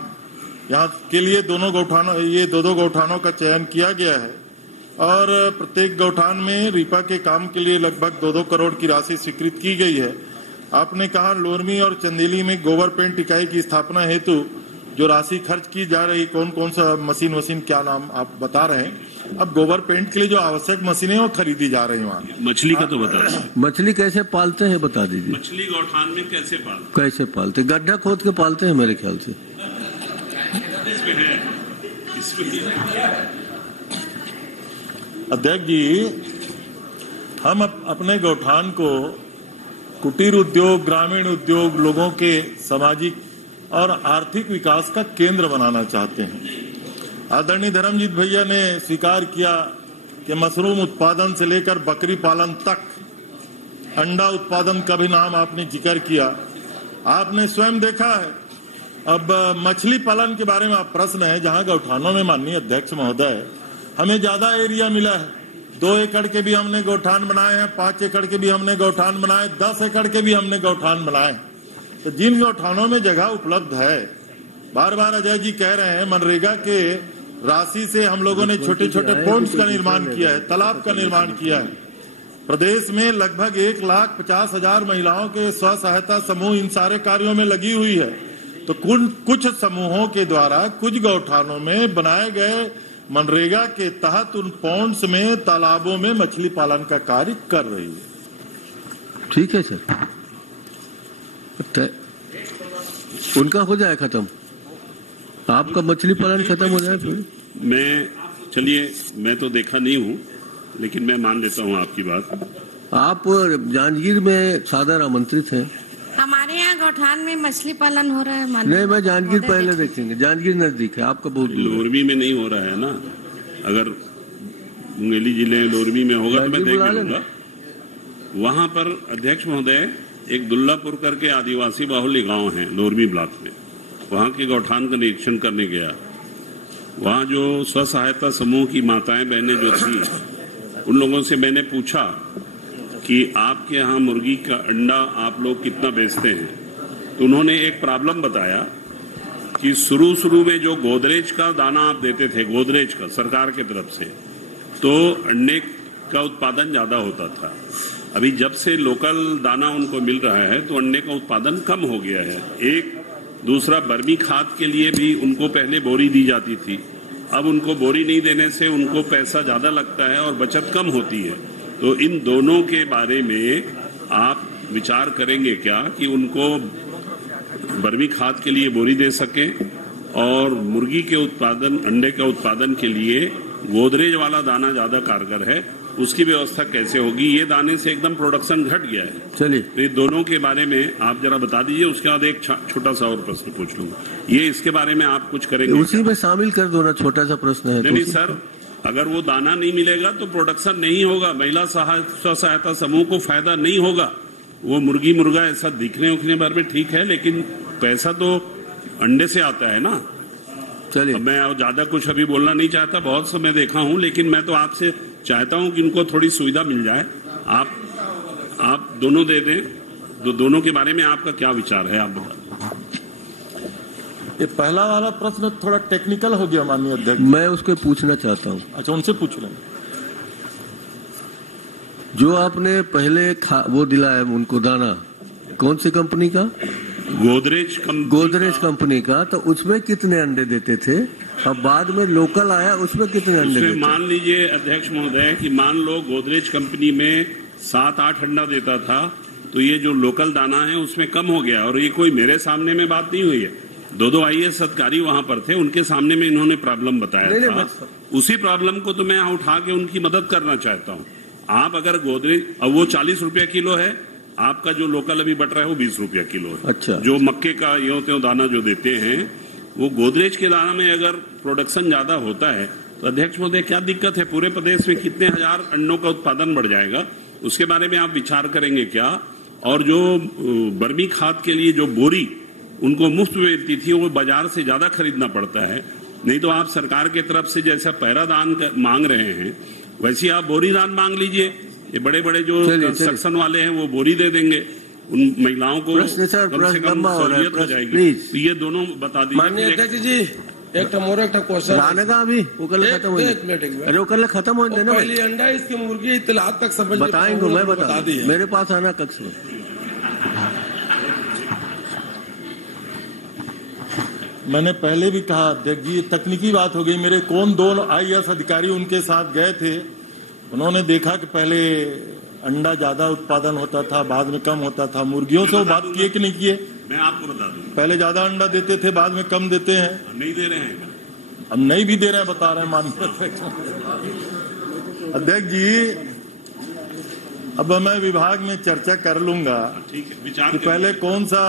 यहाँ के लिए दोनों गौठानों, ये 2-2 गौठानों का चयन किया गया है और प्रत्येक गौठान में रीपा के काम के लिए लगभग 2-2 करोड़ की राशि स्वीकृत की गई है। आपने कहा लोरमी और चंदेली में गोबर पेंट इकाई की स्थापना हेतु जो राशि खर्च की जा रही, कौन कौन सा मशीन क्या नाम आप बता रहे हैं। अब गोबर पेंट के लिए जो आवश्यक मशीनें वो खरीदी जा रही है वहाँ। मछली का तो बता दीजिए, मछली कैसे पालते हैं बता दीजिए। मछली गौठान में कैसे पालते? गड्ढा खोद के पालते हैं मेरे ख्याल से। अध्यक्ष जी, हम अपने गौठान को कुटीर उद्योग, ग्रामीण उद्योग, लोगों के सामाजिक और आर्थिक विकास का केंद्र बनाना चाहते हैं। आदरणीय धर्मजीत भैया ने स्वीकार किया कि मशरूम उत्पादन से लेकर बकरी पालन तक, अंडा उत्पादन का भी नाम आपने जिक्र किया, आपने स्वयं देखा है। अब मछली पालन के बारे में आप प्रश्न है, जहां गौठानों में माननीय अध्यक्ष महोदय हमें ज्यादा एरिया मिला है, 2 एकड़ के भी हमने गौठान बनाए हैं, 5 एकड़ के भी हमने गौठान बनाए, 10 एकड़ के भी हमने गौठान बनाए। तो जिन गौठानों में जगह उपलब्ध है बार बार अजय जी कह रहे हैं मनरेगा के राशि से हम लोगों ने छोटे छोटे पॉन्ड्स का निर्माण किया है, तालाब का निर्माण किया है। प्रदेश में लगभग 1,50,000 महिलाओं के स्व सहायता समूह इन सारे कार्यों में लगी हुई है। तो कुछ समूहों के द्वारा कुछ गौठानों में बनाए गए मनरेगा के तहत उन पॉन्ड्स में, तालाबों में मछली पालन का कार्य कर रही है। ठीक है सर, उनका हो जाए खत्म, आपका मछली पालन खत्म हो जाए फिर। मैं तो देखा नहीं हूँ, लेकिन मैं मान लेता हूँ आपकी बात। आप जांजगीर में सादर आमंत्रित हैं। हमारे यहाँ गौठान में मछली पालन हो रहा है। नहीं, मैं जांजगीर पहले देखेंगे, जांजगीर नजदीक है, आपका बहुत लोरमी में नहीं हो रहा है ना। अगर मुंगेली जिले लोरमी में होगा तो मैं देख लूंगा। वहां पर अध्यक्ष महोदय एक दुल्लापुर करके आदिवासी बाहुल्य गांव है लोरमी ब्लॉक में, वहां के गौठान का निरीक्षण करने गया। वहां जो स्व सहायता समूह की माताएं बहनें जो थी, उन लोगों से मैंने पूछा कि आपके यहाँ मुर्गी का अंडा आप लोग कितना बेचते हैं। तो उन्होंने एक प्रॉब्लम बताया कि शुरू में जो गोदरेज का दाना आप देते थे, गोदरेज का सरकार की तरफ से, तो अंडे का उत्पादन ज्यादा होता था। अभी जब से लोकल दाना उनको मिल रहा है तो अंडे का उत्पादन कम हो गया है। एक दूसरा, बर्मी खाद के लिए भी उनको पहले बोरी दी जाती थी, अब उनको बोरी नहीं देने से उनको पैसा ज्यादा लगता है और बचत कम होती है। तो इन दोनों के बारे में आप विचार करेंगे क्या कि उनको बर्मी खाद के लिए बोरी दे सकें और मुर्गी के उत्पादन, अंडे के उत्पादन के लिए गोदरेज वाला दाना ज्यादा कारगर है, उसकी व्यवस्था कैसे होगी? ये दाने से एकदम प्रोडक्शन घट गया है। चलिए, तो ये दोनों के बारे में आप जरा बता दीजिए, उसके बाद एक छोटा सा और प्रश्न पूछ लूंगा। ये इसके बारे में आप कुछ करेंगे? उसी में शामिल कर दो ना, छोटा सा प्रश्न है। नहीं सर, अगर वो दाना नहीं मिलेगा तो प्रोडक्शन नहीं होगा, महिला स्व सहायता समूह को फायदा नहीं होगा। वो मुर्गी मुर्गा ऐसा दिखने उखने भर में ठीक है, लेकिन पैसा तो अंडे से आता है ना। चलिए, मैं ज्यादा कुछ अभी बोलना नहीं चाहता, बहुत समय देखा हूं, लेकिन मैं तो आपसे चाहता हूं कि इनको थोड़ी सुविधा मिल जाए। आप दोनों दे दें, दोनों के बारे में आपका क्या विचार है, आप बता। ये पहला वाला प्रश्न थोड़ा टेक्निकल हो गया माननीय अध्यक्ष। मैं उसको पूछना चाहता हूँ। अच्छा, उनसे पूछ लें। जो आपने पहले वो दिलाया उनको दाना, कौन सी कंपनी का? गोदरेज कंपनी का। तो उसमें कितने अंडे देते थे? अब बाद में लोकल आया, उसमें कितने अंडे देते? मान लीजिए अध्यक्ष महोदय कि मान लो गोदरेज कंपनी में 7-8 अंडा देता था, तो ये जो लोकल दाना है उसमें कम हो गया। और ये कोई मेरे सामने में बात नहीं हुई है, 2 IAS अधिकारी वहां पर थे, उनके सामने में इन्होंने प्रॉब्लम बताया था। उसी प्रॉब्लम को तो मैं यहाँ उठा के उनकी मदद करना चाहता हूँ। आप अगर गोदरेज, अब वो 40 रुपया किलो है, आपका जो लोकल अभी बट रहा है वो 20 रुपया किलो है। अच्छा। जो मक्के का यो दाना जो देते हैं, वो गोदरेज के दाना में अगर प्रोडक्शन ज्यादा होता है तो अध्यक्ष महोदय क्या दिक्कत है? पूरे प्रदेश में कितने हजार अंडों का उत्पादन बढ़ जाएगा, उसके बारे में आप विचार करेंगे क्या? और जो बर्मी खाद के लिए जो बोरी उनको मुफ्त में मिलती थी, वो बाजार से ज्यादा खरीदना पड़ता है। नहीं तो आप सरकार की तरफ से जैसा पैरादान मांग रहे हैं, वैसे आप बोरी दान मांग लीजिए। ये बड़े बड़े जो कंस्ट्रक्शन वाले हैं वो बोरी दे देंगे, उन महिलाओं को कम से कम सहूलियत हो जाएगी। तो ये दोनों बता दीजिए। माननीय अध्यक्ष जी, एक क्वेश्चन अभी खत्म हो, अरे वो कल खत्म हो देना। पहली अंडा इसकी मुर्गी इतलात तक समझ बताएंगे, मैं बता दी, मेरे पास आना कक्ष में। मैंने पहले भी कहा अध्यक्ष जी, तकनीकी बात हो गई। मेरे कौन 2 IAS अधिकारी उनके साथ गए थे, उन्होंने देखा कि पहले अंडा ज्यादा उत्पादन होता था, बाद में कम होता था। मुर्गियों से वो बात किए कि नहीं किए? मैं आपको बता दूं, पहले ज्यादा अंडा देते थे, बाद में कम देते हैं। नहीं दे रहे हैं, अब नहीं भी दे रहे हैं, बता रहे हैं माननीय अध्यक्ष जी। अब मैं विभाग में चर्चा कर लूंगा कि पहले कौन सा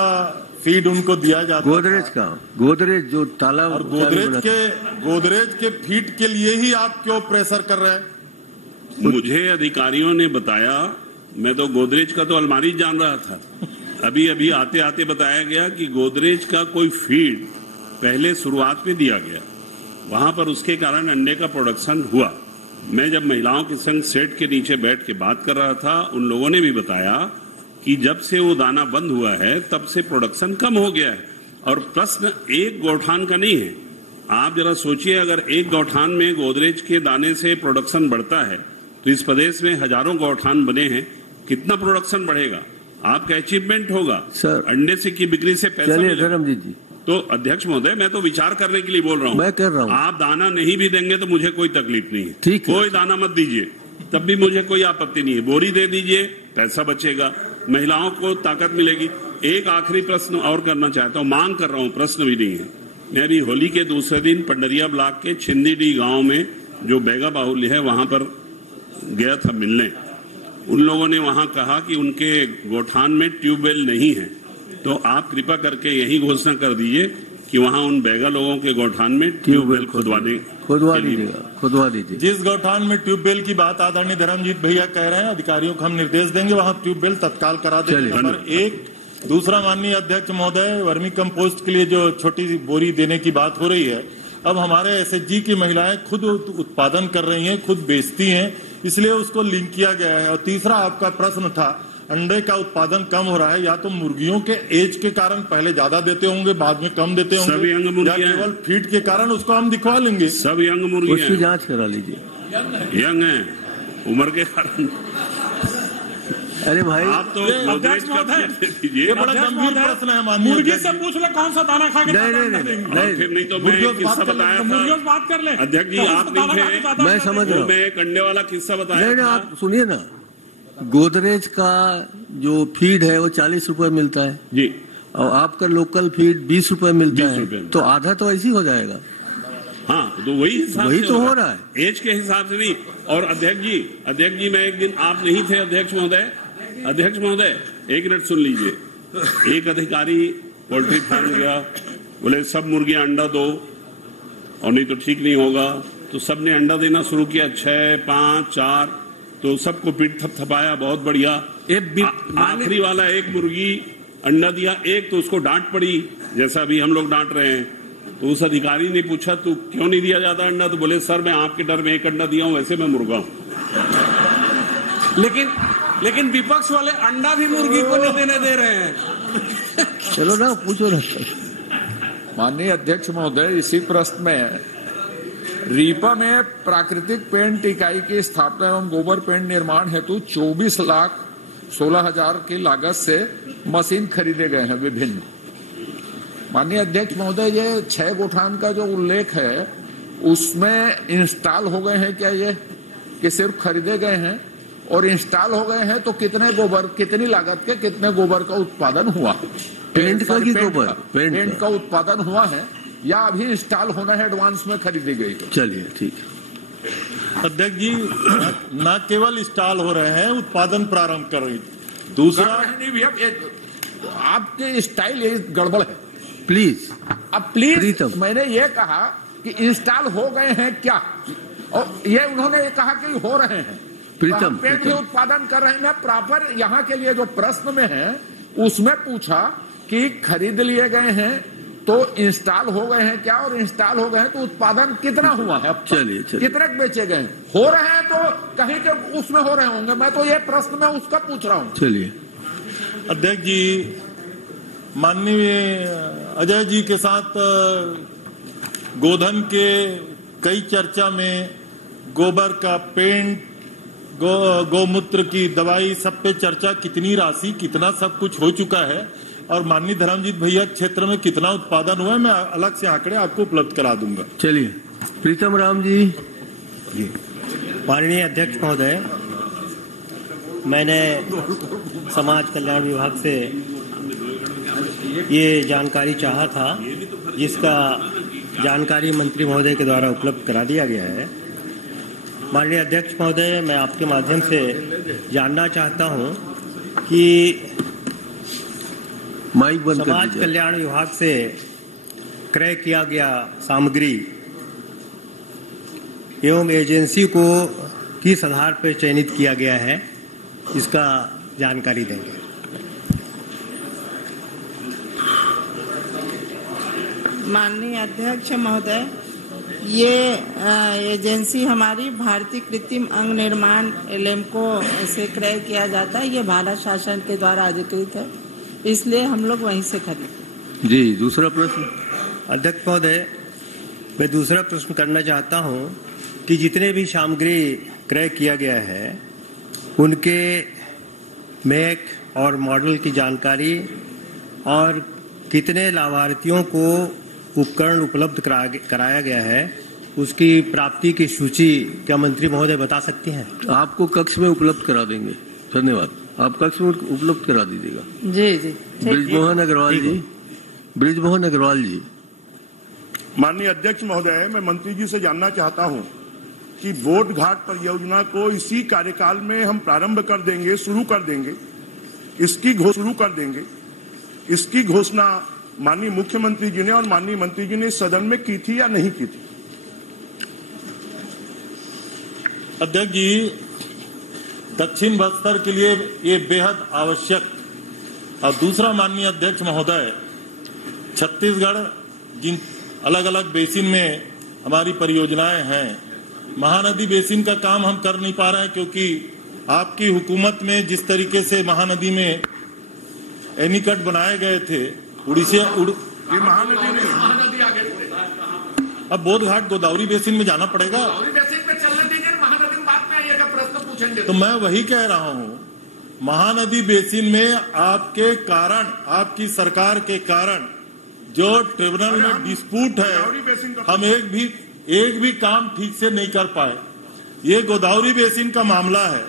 फीड उनको दिया जाता है। गोदरेज जो तालाब, और गोदरेज के फीड के लिए ही आप क्यों प्रेशर कर रहे हैं? मुझे अधिकारियों ने बताया, मैं तो गोदरेज का तो अलमारी जान रहा था। अभी आते आते बताया गया कि गोदरेज का कोई फीड पहले शुरुआत में दिया गया, वहां पर उसके कारण अंडे का प्रोडक्शन हुआ। मैं जब महिलाओं के संग सेट के नीचे बैठ के बात कर रहा था, उन लोगों ने भी बताया कि जब से वो दाना बंद हुआ है तब से प्रोडक्शन कम हो गया है। और प्रश्न एक गौठान का नहीं है। आप जरा सोचिए, अगर एक गौठान में गोदरेज के दाने से प्रोडक्शन बढ़ता है तो इस प्रदेश में हजारों गौठान बने हैं, कितना प्रोडक्शन बढ़ेगा, आपका अचीवमेंट होगा। सर, अंडे से की बिक्री से पैसा चलिए धर्मजीत जी। तो अध्यक्ष महोदय, मैं तो विचार करने के लिए बोल रहा हूँ। मैं कर रहा हूँ। आप दाना नहीं भी देंगे तो मुझे कोई तकलीफ नहीं है, ठीक है। कोई दाना मत दीजिए, तब भी मुझे कोई आपत्ति नहीं है। बोरी दे दीजिए, पैसा बचेगा, महिलाओं को ताकत मिलेगी। एक आखिरी प्रश्न और करना चाहता हूँ, मांग कर रहा हूँ, प्रश्न भी नहीं है। मैं अभी होली के दूसरे दिन पंडरिया ब्लॉक के छिंदीडी गांव में जो बैगा बाहुल्य है वहां पर गया था मिलने। उन लोगों ने वहां कहा कि उनके गौठान में ट्यूबवेल नहीं है, तो आप कृपा करके यही घोषणा कर दीजिए कि वहां उन बैगा लोगों के गौठान में ट्यूबवेल खुदवा दीजिए। जिस गौठान में ट्यूबवेल की बात आदरणीय धर्मजीत भैया कह रहे हैं, अधिकारियों को हम निर्देश देंगे वहां ट्यूबवेल तत्काल करा देंगे। नंबर एक। दूसरा, माननीय अध्यक्ष महोदय, वर्मी कंपोस्ट के लिए जो छोटी बोरी देने की बात हो रही है, अब हमारे एसएचजी की महिलाएं खुद उत्पादन कर रही हैं, खुद बेचती हैं, इसलिए उसको लिंक किया गया है। और तीसरा आपका प्रश्न था, अंडे का उत्पादन कम हो रहा है, या तो मुर्गियों के एज के कारण पहले ज्यादा देते होंगे, बाद में कम देते होंगे, सब यंग या केवल फीड के कारण, उसको हम दिखवा लेंगे। सब यंग मुर्गी, उसकी जांच करा लीजिए। यंग है, उम्र के कारण। अरे भाई, आप तो गोदरेज का दीजिए। ये बड़ा गंभीर प्रश्न है। माननीय मुर्गी से पूछ ले कौन सा दाना खा के नहीं, फिर नहीं तो मैं एक किस्सा बताया था। मुर्गियों से बात कर ले अध्यक्ष जी, आप नहीं, मैं समझ रहा हूँ, मैं एक अंडे वाला किस्सा बताया। नहीं, आप सुनिए ना, गोदरेज का जो फीड है वो 40 रुपए मिलता है जी, और आपका लोकल फीड 20 रुपए मिलता है, तो आधा तो ऐसे ही हो जाएगा। हाँ, तो वही तो हो रहा है, एज के हिसाब से नहीं। और अध्यक्ष जी, मैं एक दिन, आप नहीं थे अध्यक्ष महोदय, एक मिनट सुन लीजिए। एक अधिकारी पोल्ट्री फार्म गया, बोले सब मुर्गियां अंडा दो और नहीं तो ठीक नहीं होगा। तो सबने अंडा देना शुरू किया, 6, 5, 4, तो सबको पीठ थपथपाया, बहुत बढ़िया। आखिरी वाला एक मुर्गी अंडा दिया एक, तो उसको डांट पड़ी, जैसा अभी हम लोग डांट रहे हैं। तो उस अधिकारी ने पूछा, तू क्यों नहीं दिया जाता अंडा? तो बोले, सर मैं आपके डर में एक अंडा दिया हूं, वैसे मैं मुर्गा हूं। लेकिन विपक्ष वाले अंडा भी मुर्गी को नहीं देने दे रहे हैं। चलो ना, पूछो ना। माननीय अध्यक्ष महोदय, इसी प्रश्न में रीपा में प्राकृतिक पेंट इकाई की स्थापना एवं गोबर पेंट निर्माण हेतु 24,16,000 की लागत से मशीन खरीदे गए हैं विभिन्न। माननीय अध्यक्ष महोदय, ये 6 गौठान का जो उल्लेख है उसमें इंस्टॉल हो गए हैं क्या ये, कि सिर्फ खरीदे गए हैं? और इंस्टॉल हो गए हैं तो कितने गोबर, कितनी लागत के कितने गोबर का उत्पादन हुआ? पेंट का की गोबर? पेंट का उत्पादन हुआ है या अभी इंस्टॉल होना है, एडवांस में खरीदी गई? चलिए ठीक। अध्यक्ष जी, न केवल इंस्टॉल हो रहे हैं, उत्पादन प्रारंभ कर रही है। दूसरा, आपके स्टाइल ये गड़बड़ है, प्लीज। अब प्लीज, मैंने ये कहा कि इंस्टॉल हो गए हैं क्या, और ये उन्होंने ये कहा कि हो रहे हैं। प्रीतम, पेंट भी उत्पादन कर रहे हैं। मैं प्रॉपर यहाँ के लिए जो प्रश्न में है उसमें पूछा कि खरीद लिए गए हैं तो इंस्टॉल हो गए हैं क्या, और इंस्टॉल हो गए हैं तो उत्पादन कितना हुआ है, चलिए कितने बेचे गए, हो रहे हैं तो कहीं के उसमें हो रहे होंगे। मैं तो ये प्रश्न में उसका पूछ रहा हूँ। चलिए अध्यक्ष जी, माननीय अजय जी के साथ गोधन के कई चर्चा में गोबर का पेंट, गौमूत्र की दवाई, सब पे चर्चा, कितनी राशि, कितना सब कुछ हो चुका है, और माननीय धर्मजीत भैया क्षेत्र में कितना उत्पादन हुआ है, मैं अलग से आंकड़े आपको उपलब्ध करा दूंगा। चलिए प्रीतम राम जी। माननीय अध्यक्ष महोदय, मैंने समाज कल्याण विभाग से ये जानकारी चाहा था, जिसका जानकारी मंत्री महोदय के द्वारा उपलब्ध करा दिया गया है। माननीय अध्यक्ष महोदय, मैं आपके माध्यम से जानना चाहता हूं कि माइक बंद कर समाज कल्याण विभाग से क्रय किया गया सामग्री एवं एजेंसी को किस आधार पर चयनित किया गया है, इसका जानकारी देंगे। माननीय अध्यक्ष महोदय, ये एजेंसी हमारी भारतीय कृत्रिम अंग निर्माण एलेम्को से क्रय किया जाता है। ये भारत शासन के द्वारा अधिकृत है, इसलिए हम लोग वहीं से खरीदते। जी दूसरा प्रश्न। अध्यक्ष महोदय, मैं दूसरा प्रश्न करना चाहता हूं कि जितने भी सामग्री क्रय किया गया है उनके मेक और मॉडल की जानकारी और कितने लाभार्थियों को उपकरण उपलब्ध कराया गया है उसकी प्राप्ति की सूची क्या मंत्री महोदय बता सकती हैं? आपको कक्ष में उपलब्ध करा देंगे। धन्यवाद। आप कक्ष में उपलब्ध करा दीजिएगा। जी जी। ब्रिजमोहन अग्रवाल जी। ब्रिजमोहन अग्रवाल जी। माननीय अध्यक्ष महोदय, मैं मंत्री जी से जानना चाहता हूं कि बोट घाट परियोजना को इसी कार्यकाल में हम प्रारंभ कर देंगे, शुरू कर देंगे, इसकी घोषणा माननीय मुख्यमंत्री जी ने और माननीय मंत्री जी ने सदन में की थी या नहीं की थी? अध्यक्ष जी, दक्षिण बस्तर के लिए ये बेहद आवश्यक। और दूसरा माननीय अध्यक्ष महोदय, छत्तीसगढ़ जिन अलग अलग बेसिन में हमारी परियोजनाएं हैं, महानदी बेसिन का काम हम कर नहीं पा रहे हैं क्योंकि आपकी हुकूमत में जिस तरीके से महानदी में एनीकट बनाए गए थे, महानदी आगे अब बोध घाट गोदावरी बेसिन में जाना पड़ेगा। गोदावरी बेसिन में चलने दीजिए, महानदी बाद में आइएगा, प्रश्न पूछेंगे। तो मैं वही कह रहा हूं, महानदी बेसिन में आपके कारण, आपकी सरकार के कारण जो ट्रिब्यूनल में डिस्प्यूट है, हम एक भी काम ठीक से नहीं कर पाए। ये गोदावरी बेसिन का मामला है,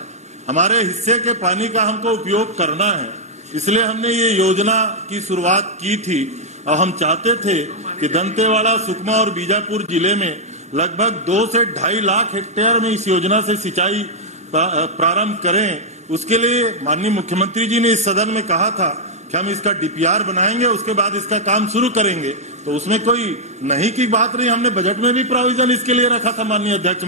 हमारे हिस्से के पानी का हमको उपयोग करना है, इसलिए हमने ये योजना की शुरुआत की थी। और हम चाहते थे कि दंतेवाड़ा, सुकमा और बीजापुर जिले में लगभग 2 से 2.5 लाख हेक्टेयर में इस योजना से सिंचाई प्रारंभ करें। उसके लिए माननीय मुख्यमंत्री जी ने इस सदन में कहा था कि हम इसका डीपीआर बनाएंगे, उसके बाद इसका काम शुरू करेंगे। तो उसमें कोई नहीं की बात नहीं, हमने बजट में भी प्रोविजन इसके लिए रखा था। माननीय अध्यक्ष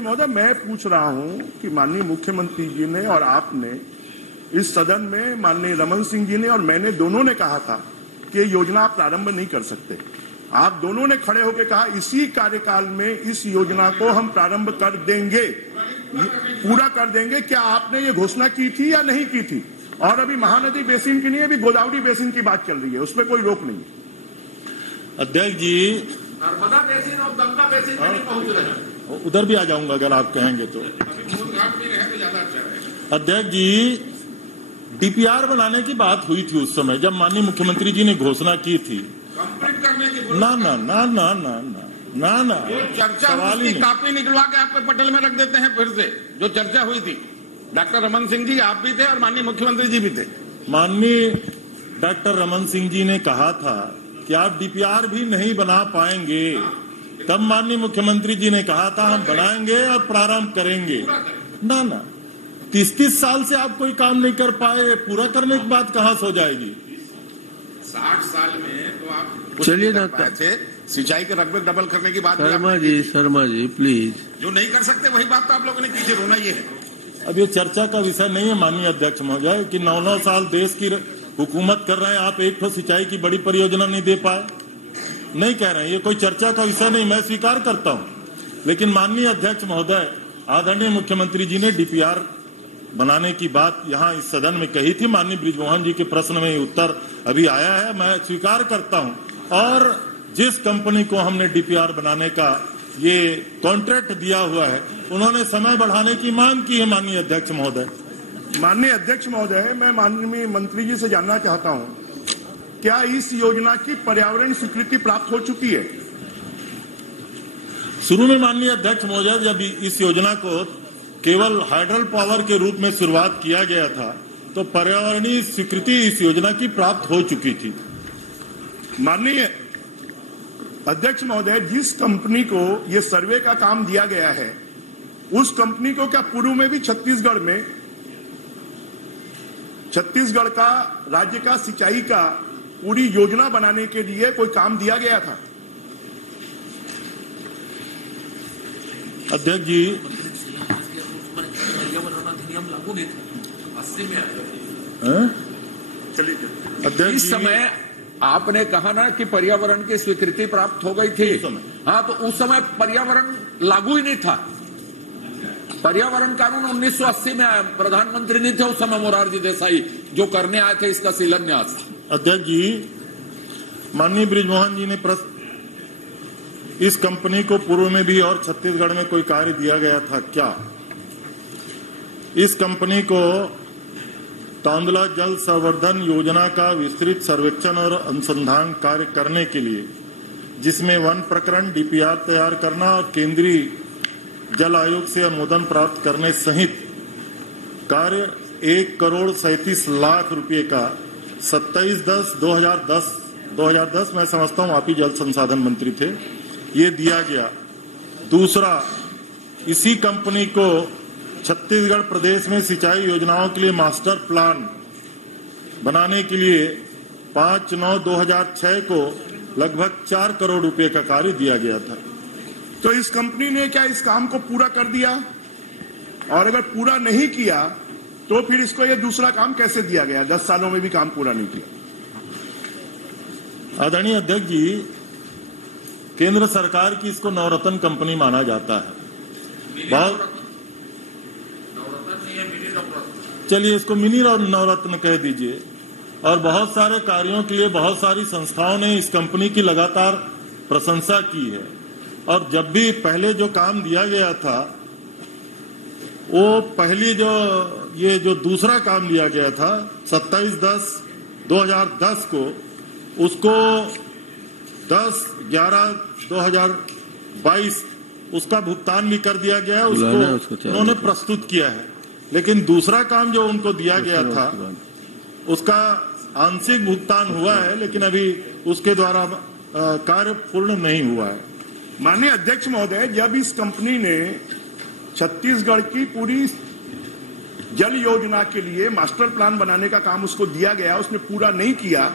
महोदय, मैं पूछ रहा हूं कि माननीय मुख्यमंत्री जी ने और आपने इस सदन में, माननीय रमन सिंह जी ने और मैंने दोनों ने कहा था कि योजना आप प्रारंभ नहीं कर सकते। आप दोनों ने खड़े होकर कहा इसी कार्यकाल में इस योजना को हम प्रारंभ कर देंगे, पूरा कर देंगे। क्या आपने ये घोषणा की थी या नहीं की थी? और अभी महानदी बेसिन की नहीं, अभी गोदावरी बेसिन की बात चल रही है, उसमें कोई रोक नहीं। अध्यक्ष जी, नर्मदा बेसिन और गंगा बेसिन में नहीं पहुंच रहे, उधर भी आ जाऊंगा अगर आप कहेंगे तो। अध्यक्ष जी, डीपीआर बनाने की बात हुई थी उस समय जब माननीय मुख्यमंत्री जी ने घोषणा की थी। कंप्लीट करने की ना ना ना ना ना ना ना ना चर्चा उसकी कापी निकलवा के आपके पटल में रख देते हैं। फिर से जो चर्चा हुई थी, डॉक्टर रमन सिंह जी आप भी थे और माननीय मुख्यमंत्री जी भी थे। माननीय डॉक्टर रमन सिंह जी ने कहा था कि आप डीपीआर भी नहीं बना पाएंगे, तब माननीय मुख्यमंत्री जी ने कहा था हम बनाएंगे और प्रारंभ करेंगे। ना ना 30 साल से आप कोई काम नहीं कर पाए, पूरा करने की बात कहां से हो जाएगी? 60 साल में तो आप चलिए ना, सिंचाई के रकबे डबल करने की बात। शर्मा जी प्लीज, जो नहीं कर सकते वही बात तो आप लोगों ने की थी, रोना ये है। अब ये चर्चा का विषय नहीं है माननीय अध्यक्ष महोदय कि 9-9 साल देश की हुकूमत कर रहे हैं, आप एक तो सिंचाई की बड़ी परियोजना नहीं दे पाए। नहीं कह रहे हैं, ये कोई चर्चा का विषय नहीं, मैं स्वीकार करता हूं। लेकिन माननीय अध्यक्ष महोदय, आदरणीय मुख्यमंत्री जी ने डीपीआर बनाने की बात यहाँ इस सदन में कही थी। माननीय ब्रिजमोहन जी के प्रश्न में उत्तर अभी आया है, मैं स्वीकार करता हूं। और जिस कंपनी को हमने डीपीआर बनाने का ये कॉन्ट्रैक्ट दिया हुआ है, उन्होंने समय बढ़ाने की मांग की है। माननीय अध्यक्ष महोदय, मैं माननीय मंत्री जी से जानना चाहता हूं, क्या इस योजना की पर्यावरण स्वीकृति प्राप्त हो चुकी है? शुरू में माननीय अध्यक्ष महोदय, जब इस योजना को केवल हाइड्रल पावर के रूप में शुरुआत किया गया था, तो पर्यावरणीय स्वीकृति इस योजना की प्राप्त हो चुकी थी। माननीय अध्यक्ष महोदय, जिस कंपनी को ये सर्वे का काम दिया गया है, उस कंपनी को क्या पूर्व में भी छत्तीसगढ़ का राज्य का सिंचाई का पूरी योजना बनाने के लिए कोई काम दिया गया था? अध्यक्ष जी, इस समय आपने कहा ना कि पर्यावरण की स्वीकृति प्राप्त हो गई थी। हाँ, तो उस समय पर्यावरण लागू ही नहीं था। पर्यावरण कानून 1980 में आया, प्रधानमंत्री नहीं थे उस समय मोरारजी देसाई, जो करने आए थे इसका शिलान्यास। अध्यक्ष जी, माननीय बृजमोहन जी ने इस कंपनी को पूर्व में भी और छत्तीसगढ़ में कोई कार्य दिया गया था क्या? इस कंपनी को तांदुला जल संवर्धन योजना का विस्तृत सर्वेक्षण और अनुसंधान कार्य करने के लिए, जिसमें वन प्रकरण डीपीआर तैयार करना और केंद्रीय जल आयोग से अनुमोदन प्राप्त करने सहित कार्य 1,37,00,000 रुपए का 27/10/2010 मैं समझता हूं आप ही जल संसाधन मंत्री थे, ये दिया गया। दूसरा, इसी कंपनी को छत्तीसगढ़ प्रदेश में सिंचाई योजनाओं के लिए मास्टर प्लान बनाने के लिए 5/9/2006 को लगभग 4 करोड़ रुपए का कार्य दिया गया था। तो इस कंपनी ने क्या इस काम को पूरा कर दिया? और अगर पूरा नहीं किया तो फिर इसको ये दूसरा काम कैसे दिया गया? 10 सालों में भी काम पूरा नहीं किया। आदरणीय अध्यक्ष जी, केंद्र सरकार की इसको नवरत्न कंपनी माना जाता है। बहुत चलिए इसको मिनी नवरत्न कह दीजिए। और बहुत सारे कार्यों के लिए बहुत सारी संस्थाओं ने इस कंपनी की लगातार प्रशंसा की है। और जब भी पहले जो काम दिया गया था, वो पहली जो दूसरा काम दिया गया था 27/10/2010 को, उसको 10/11/2022 उसका भुगतान भी कर दिया गया है, उसको उन्होंने प्रस्तुत किया है। लेकिन दूसरा काम जो उनको दिया गया था उसका आंशिक भुगतान हुआ है, लेकिन अभी उसके द्वारा कार्य पूर्ण नहीं हुआ है। माननीय अध्यक्ष महोदय, जब इस कंपनी ने छत्तीसगढ़ की पूरी जल योजना के लिए मास्टर प्लान बनाने का काम उसको दिया गया, उसने पूरा नहीं किया,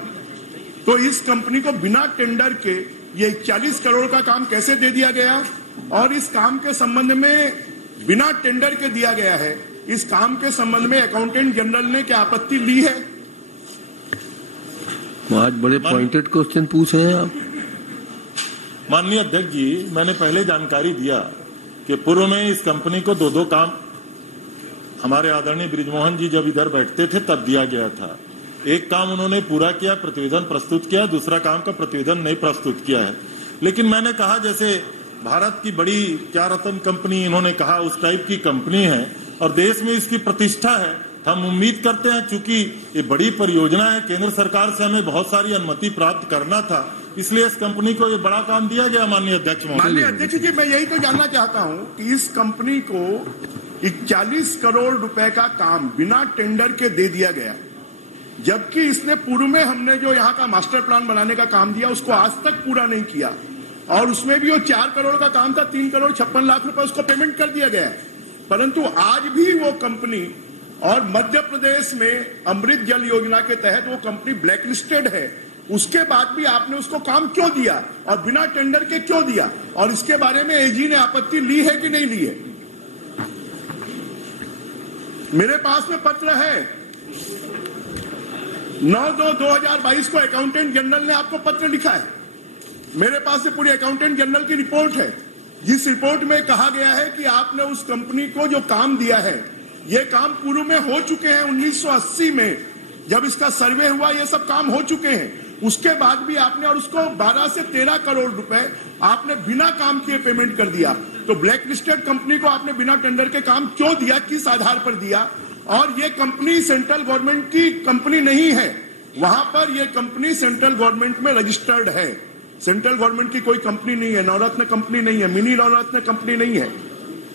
तो इस कंपनी को बिना टेंडर के ये 40 करोड़ का काम कैसे दे दिया गया? और इस काम के संबंध में बिना टेंडर के दिया गया है, इस काम के संबंध में अकाउंटेंट जनरल ने क्या आपत्ति ली है? आज बड़े पॉइंटेड क्वेश्चन पूछे हैं आप। माननीय अध्यक्ष जी, मैंने पहले जानकारी दिया कि पूर्व में इस कंपनी को 2 काम हमारे आदरणीय बृजमोहन जी जब इधर बैठते थे तब दिया गया था। एक काम उन्होंने पूरा किया, प्रतिवेदन प्रस्तुत किया, दूसरा काम का प्रतिवेदन नहीं प्रस्तुत किया है। लेकिन मैंने कहा जैसे भारत की बड़ी 4 रत्न कंपनी इन्होंने कहा उस टाइप की कंपनी है और देश में इसकी प्रतिष्ठा है। हम उम्मीद करते हैं, चूंकि ये बड़ी परियोजना है, केंद्र सरकार से हमें बहुत सारी अनुमति प्राप्त करना था, इसलिए इस कंपनी को ये बड़ा काम दिया गया। माननीय अध्यक्ष महोदय, माननीय अध्यक्ष जी, मैं यही तो जानना चाहता हूं कि इस कंपनी को 41 करोड़ रुपए का काम बिना टेंडर के दे दिया गया, जबकि इसने पूर्व में हमने जो यहाँ का मास्टर प्लान बनाने का काम दिया उसको आज तक पूरा नहीं किया। और उसमें भी वो 4 करोड़ का काम था, 3,56,00,000 रुपए उसको पेमेंट कर दिया गया है। परंतु आज भी वो कंपनी, और मध्य प्रदेश में अमृत जल योजना के तहत वो कंपनी ब्लैक लिस्टेड है, उसके बाद भी आपने उसको काम क्यों दिया और बिना टेंडर के क्यों दिया? और इसके बारे में एजी ने आपत्ति ली है कि नहीं ली है? मेरे पास में पत्र है, 9/2/2022 को अकाउंटेंट जनरल ने आपको पत्र लिखा है। मेरे पास से पूरी अकाउंटेंट जनरल की रिपोर्ट है, जिस रिपोर्ट में कहा गया है कि आपने उस कंपनी को जो काम दिया है, ये काम पूर्व में हो चुके हैं। 1980 में जब इसका सर्वे हुआ ये सब काम हो चुके हैं। उसके बाद भी आपने, और उसको 12 से 13 करोड़ रुपए आपने बिना काम किए पेमेंट कर दिया। तो ब्लैक लिस्टेड कंपनी को आपने बिना टेंडर के काम क्यों दिया, किस आधार पर दिया? और ये कंपनी सेंट्रल गवर्नमेंट की कंपनी नहीं है, वहां पर ये कंपनी सेंट्रल गवर्नमेंट में रजिस्टर्ड है। सेंट्रल गवर्नमेंट की कोई कंपनी नहीं है, नवरत्न कंपनी नहीं है, मिनी नवरत्न कंपनी नहीं है,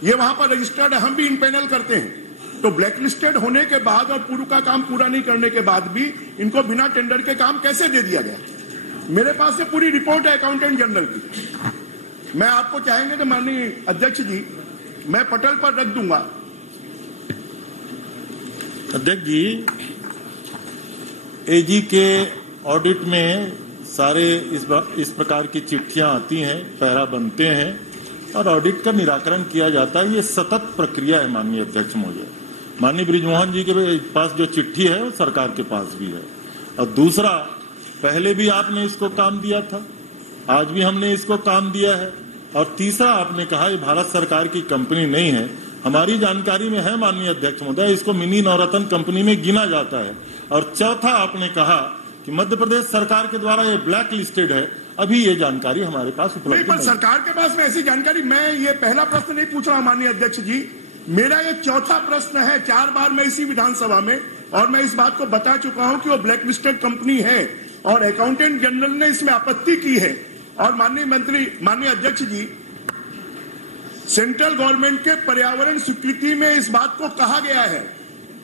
ये वहां पर रजिस्टर्ड है। हम भी इनपैनल करते हैं। तो ब्लैक लिस्टेड होने के बाद और पूर्व का काम पूरा नहीं करने के बाद भी इनको बिना टेंडर के काम कैसे दे दिया गया? मेरे पास से पूरी रिपोर्ट है अकाउंटेंट जनरल की। मैं आपको चाहेंगे तो माननीय अध्यक्ष जी, मैं पटल पर रख दूंगा। अध्यक्ष जी, एजी के ऑडिट में सारे इस प्रकार की चिट्ठियां आती हैं, पैरा बनते हैं और ऑडिट का निराकरण किया जाता है। ये सतत प्रक्रिया है माननीय अध्यक्ष महोदय। माननीय बृजमोहन जी के पास जो चिट्ठी है वो सरकार के पास भी है। और दूसरा, पहले भी आपने इसको काम दिया था, आज भी हमने इसको काम दिया है। और तीसरा, आपने कहा ये भारत सरकार की कंपनी नहीं है, हमारी जानकारी में है माननीय अध्यक्ष महोदय, इसको मिनी नवरत्न कंपनी में गिना जाता है। और चौथा, आपने कहा कि मध्य प्रदेश सरकार के द्वारा ये ब्लैक लिस्टेड है। अभी ये जानकारी हमारे पास उपलब्ध नहीं, पर सरकार के पास में ऐसी जानकारी, मैं ये पहला प्रश्न नहीं पूछ रहा हूं माननीय अध्यक्ष जी, मेरा ये चौथा प्रश्न है। 4 बार मैं इसी विधानसभा में, और मैं इस बात को बता चुका हूं कि वो ब्लैक लिस्टेड कंपनी है और अकाउंटेंट जनरल ने इसमें आपत्ति की है। और माननीय अध्यक्ष जी, सेंट्रल गवर्नमेंट के पर्यावरण स्वीकृति में इस बात को कहा गया है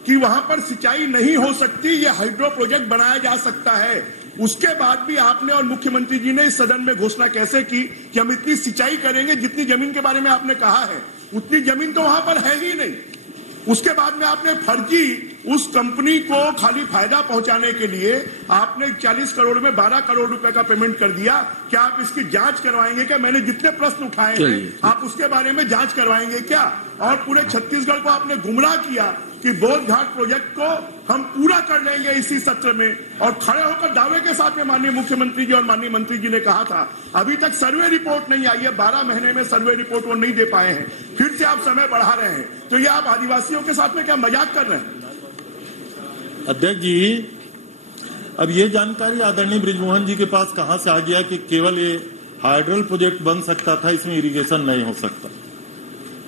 कि वहां पर सिंचाई नहीं हो सकती, ये हाइड्रो प्रोजेक्ट बनाया जा सकता है। उसके बाद भी आपने और मुख्यमंत्री जी ने इस सदन में घोषणा कैसे की कि हम इतनी सिंचाई करेंगे, जितनी जमीन के बारे में आपने कहा है उतनी जमीन तो वहां पर है ही नहीं। उसके बाद में आपने फर्जी उस कंपनी को खाली फायदा पहुंचाने के लिए आपने 40 करोड़ में 12 करोड़ रुपए का पेमेंट कर दिया। क्या आप इसकी जांच करवाएंगे क्या? मैंने जितने प्रश्न उठाए हैं आप उसके बारे में जांच करवाएंगे क्या? और पूरे छत्तीसगढ़ को आपने गुमराह किया कि बोध घाट प्रोजेक्ट को हम पूरा कर लेंगे इसी सत्र में, और खड़े होकर दावे के साथ में माननीय मुख्यमंत्री जी और माननीय मंत्री जी ने कहा था अभी तक सर्वे रिपोर्ट नहीं आई है, 12 महीने में सर्वे रिपोर्ट वो नहीं दे पाए हैं, फिर से आप समय बढ़ा रहे हैं। तो ये आप आदिवासियों के साथ में क्या मजाक कर रहे हैं? अध्यक्ष जी, अब ये जानकारी आदरणीय बृजमोहन जी के पास कहां से आ गया कि केवल ये हाइड्रल प्रोजेक्ट बन सकता था, इसमें इरिगेशन नहीं हो सकता?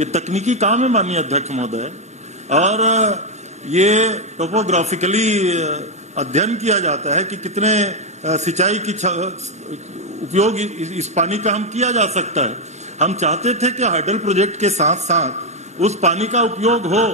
ये तकनीकी काम है माननीय अध्यक्ष महोदय, और ये टोपोग्राफिकली अध्ययन किया जाता है कि कितने सिंचाई की उपयोग इस पानी का हम किया जा सकता है। हम चाहते थे कि हाइड्रल प्रोजेक्ट के साथ साथ उस पानी का उपयोग हो,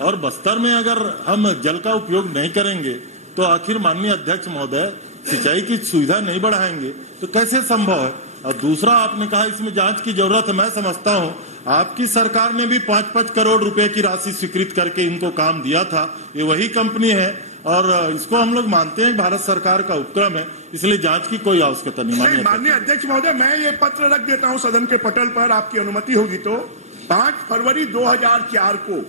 और बस्तर में अगर हम जल का उपयोग नहीं करेंगे तो आखिर माननीय अध्यक्ष महोदय सिंचाई की सुविधा नहीं बढ़ाएंगे तो कैसे संभव है? और दूसरा, आपने कहा इसमें जांच की जरूरत है। मैं समझता हूं आपकी सरकार ने भी 5-5 करोड़ रुपए की राशि स्वीकृत करके इनको काम दिया था। ये वही कंपनी है और इसको हम लोग मानते हैं भारत सरकार का उपक्रम है, इसलिए जांच की कोई आवश्यकता नहीं। माननीय अध्यक्ष महोदय, मैं ये पत्र रख देता हूं सदन के पटल पर, आपकी अनुमति होगी तो। 5 फरवरी 2004 को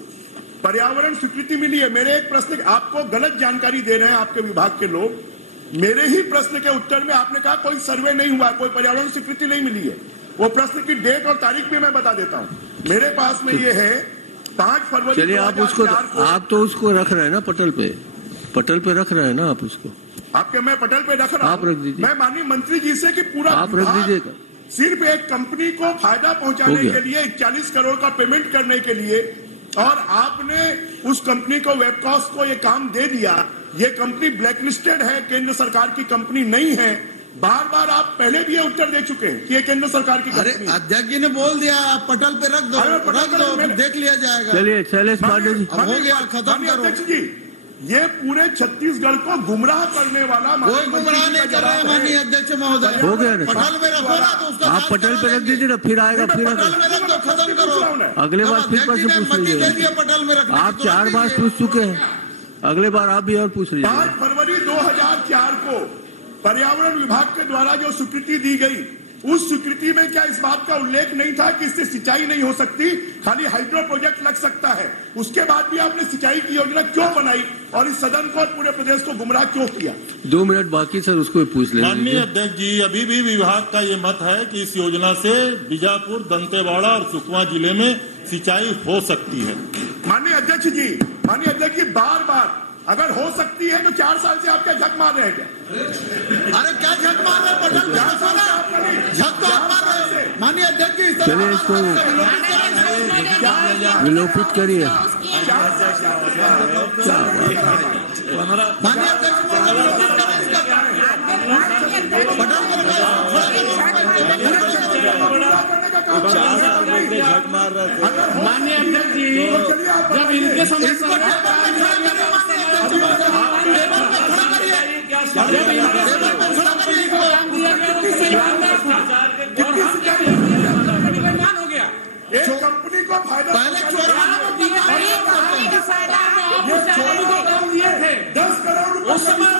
पर्यावरण स्वीकृति मिली है। मेरे एक प्रश्न, आपको गलत जानकारी दे रहे हैं आपके विभाग के लोग। मेरे ही प्रश्न के उत्तर में आपने कहा कोई सर्वे नहीं हुआ, कोई पर्यावरण स्वीकृति नहीं मिली है। वो प्रश्न की डेट और तारीख भी मैं बता देता हूं। मेरे पास में ये है 5 फरवरी। चलिए, आप तो उसको रख रहे हैं ना पटल पे रख रहे हैं ना आप उसको। आपके मैं पटल पे रख रहा हूं। आप रख दीजिए। मैं माननीय मंत्री जी से कि पूरा आप रख दीजिएगा। सिर्फ एक कंपनी को फायदा पहुंचाने के लिए 41 करोड़ का पेमेंट करने के लिए, और आपने उस कंपनी को वेबकॉस को ये काम दे दिया। ये कंपनी ब्लैकलिस्टेड है, केंद्र सरकार की कंपनी नहीं है। बार बार आप पहले भी ये उत्तर दे चुके हैं कि ये केंद्र सरकार की कंपनी। अध्यक्ष जी ने बोल दिया, आप पटल पे रख दो, देख लिया जाएगा। चलिए शैलेश पांडे जी, हो गया, खत्म करो। अध्यक्ष जी, ये पूरे छत्तीसगढ़ को गुमराह करने वाला, कोई गुमराह नहीं कर रहा है माननीय अध्यक्ष महोदय। हो गया ना, पटल में रखो ना, तो उसका आप पटल पे रख दीजिए ना, फिर आएगा, फिर पटल में रख दो, खत्म करो। अगले बार फिर प्रश्न पूछ लीजिए। पटल में रखना, आप 4 बार पूछ चुके हैं, अगले बार आप भी और पूछ लीजिए। 5 फरवरी 2004 को पर्यावरण विभाग के द्वारा जो स्वीकृति दी गई, उस स्वीकृति में क्या इस बात का उल्लेख नहीं था कि इससे सिंचाई नहीं हो सकती, खाली हाइड्रो प्रोजेक्ट लग सकता है? उसके बाद भी आपने सिंचाई की योजना क्यों बनाई और इस सदन को और पूरे प्रदेश को गुमराह क्यों किया? 2 मिनट बाकी सर, उसको पूछ लेंगे। माननीय अध्यक्ष जी, अभी भी विभाग का ये मत है कि इस योजना से बीजापुर, दंतेवाड़ा और सुकमा जिले में सिंचाई हो सकती है। माननीय अध्यक्ष जी, बार बार अगर हो सकती है तो 4 साल से आप क्या झक मार रहे हैं क्या? अरे क्या झक मार रहे हैं? पटल झक तो आप मार रहे हैं माननीय अध्यक्ष जी। चलिए इसको विलोपित करिए। माननीय अध्यक्ष माननीय अध्यक्ष जी, जब इनके समय हो गया, एक कंपनी को फायदा पहले 10 करोड़ रुपए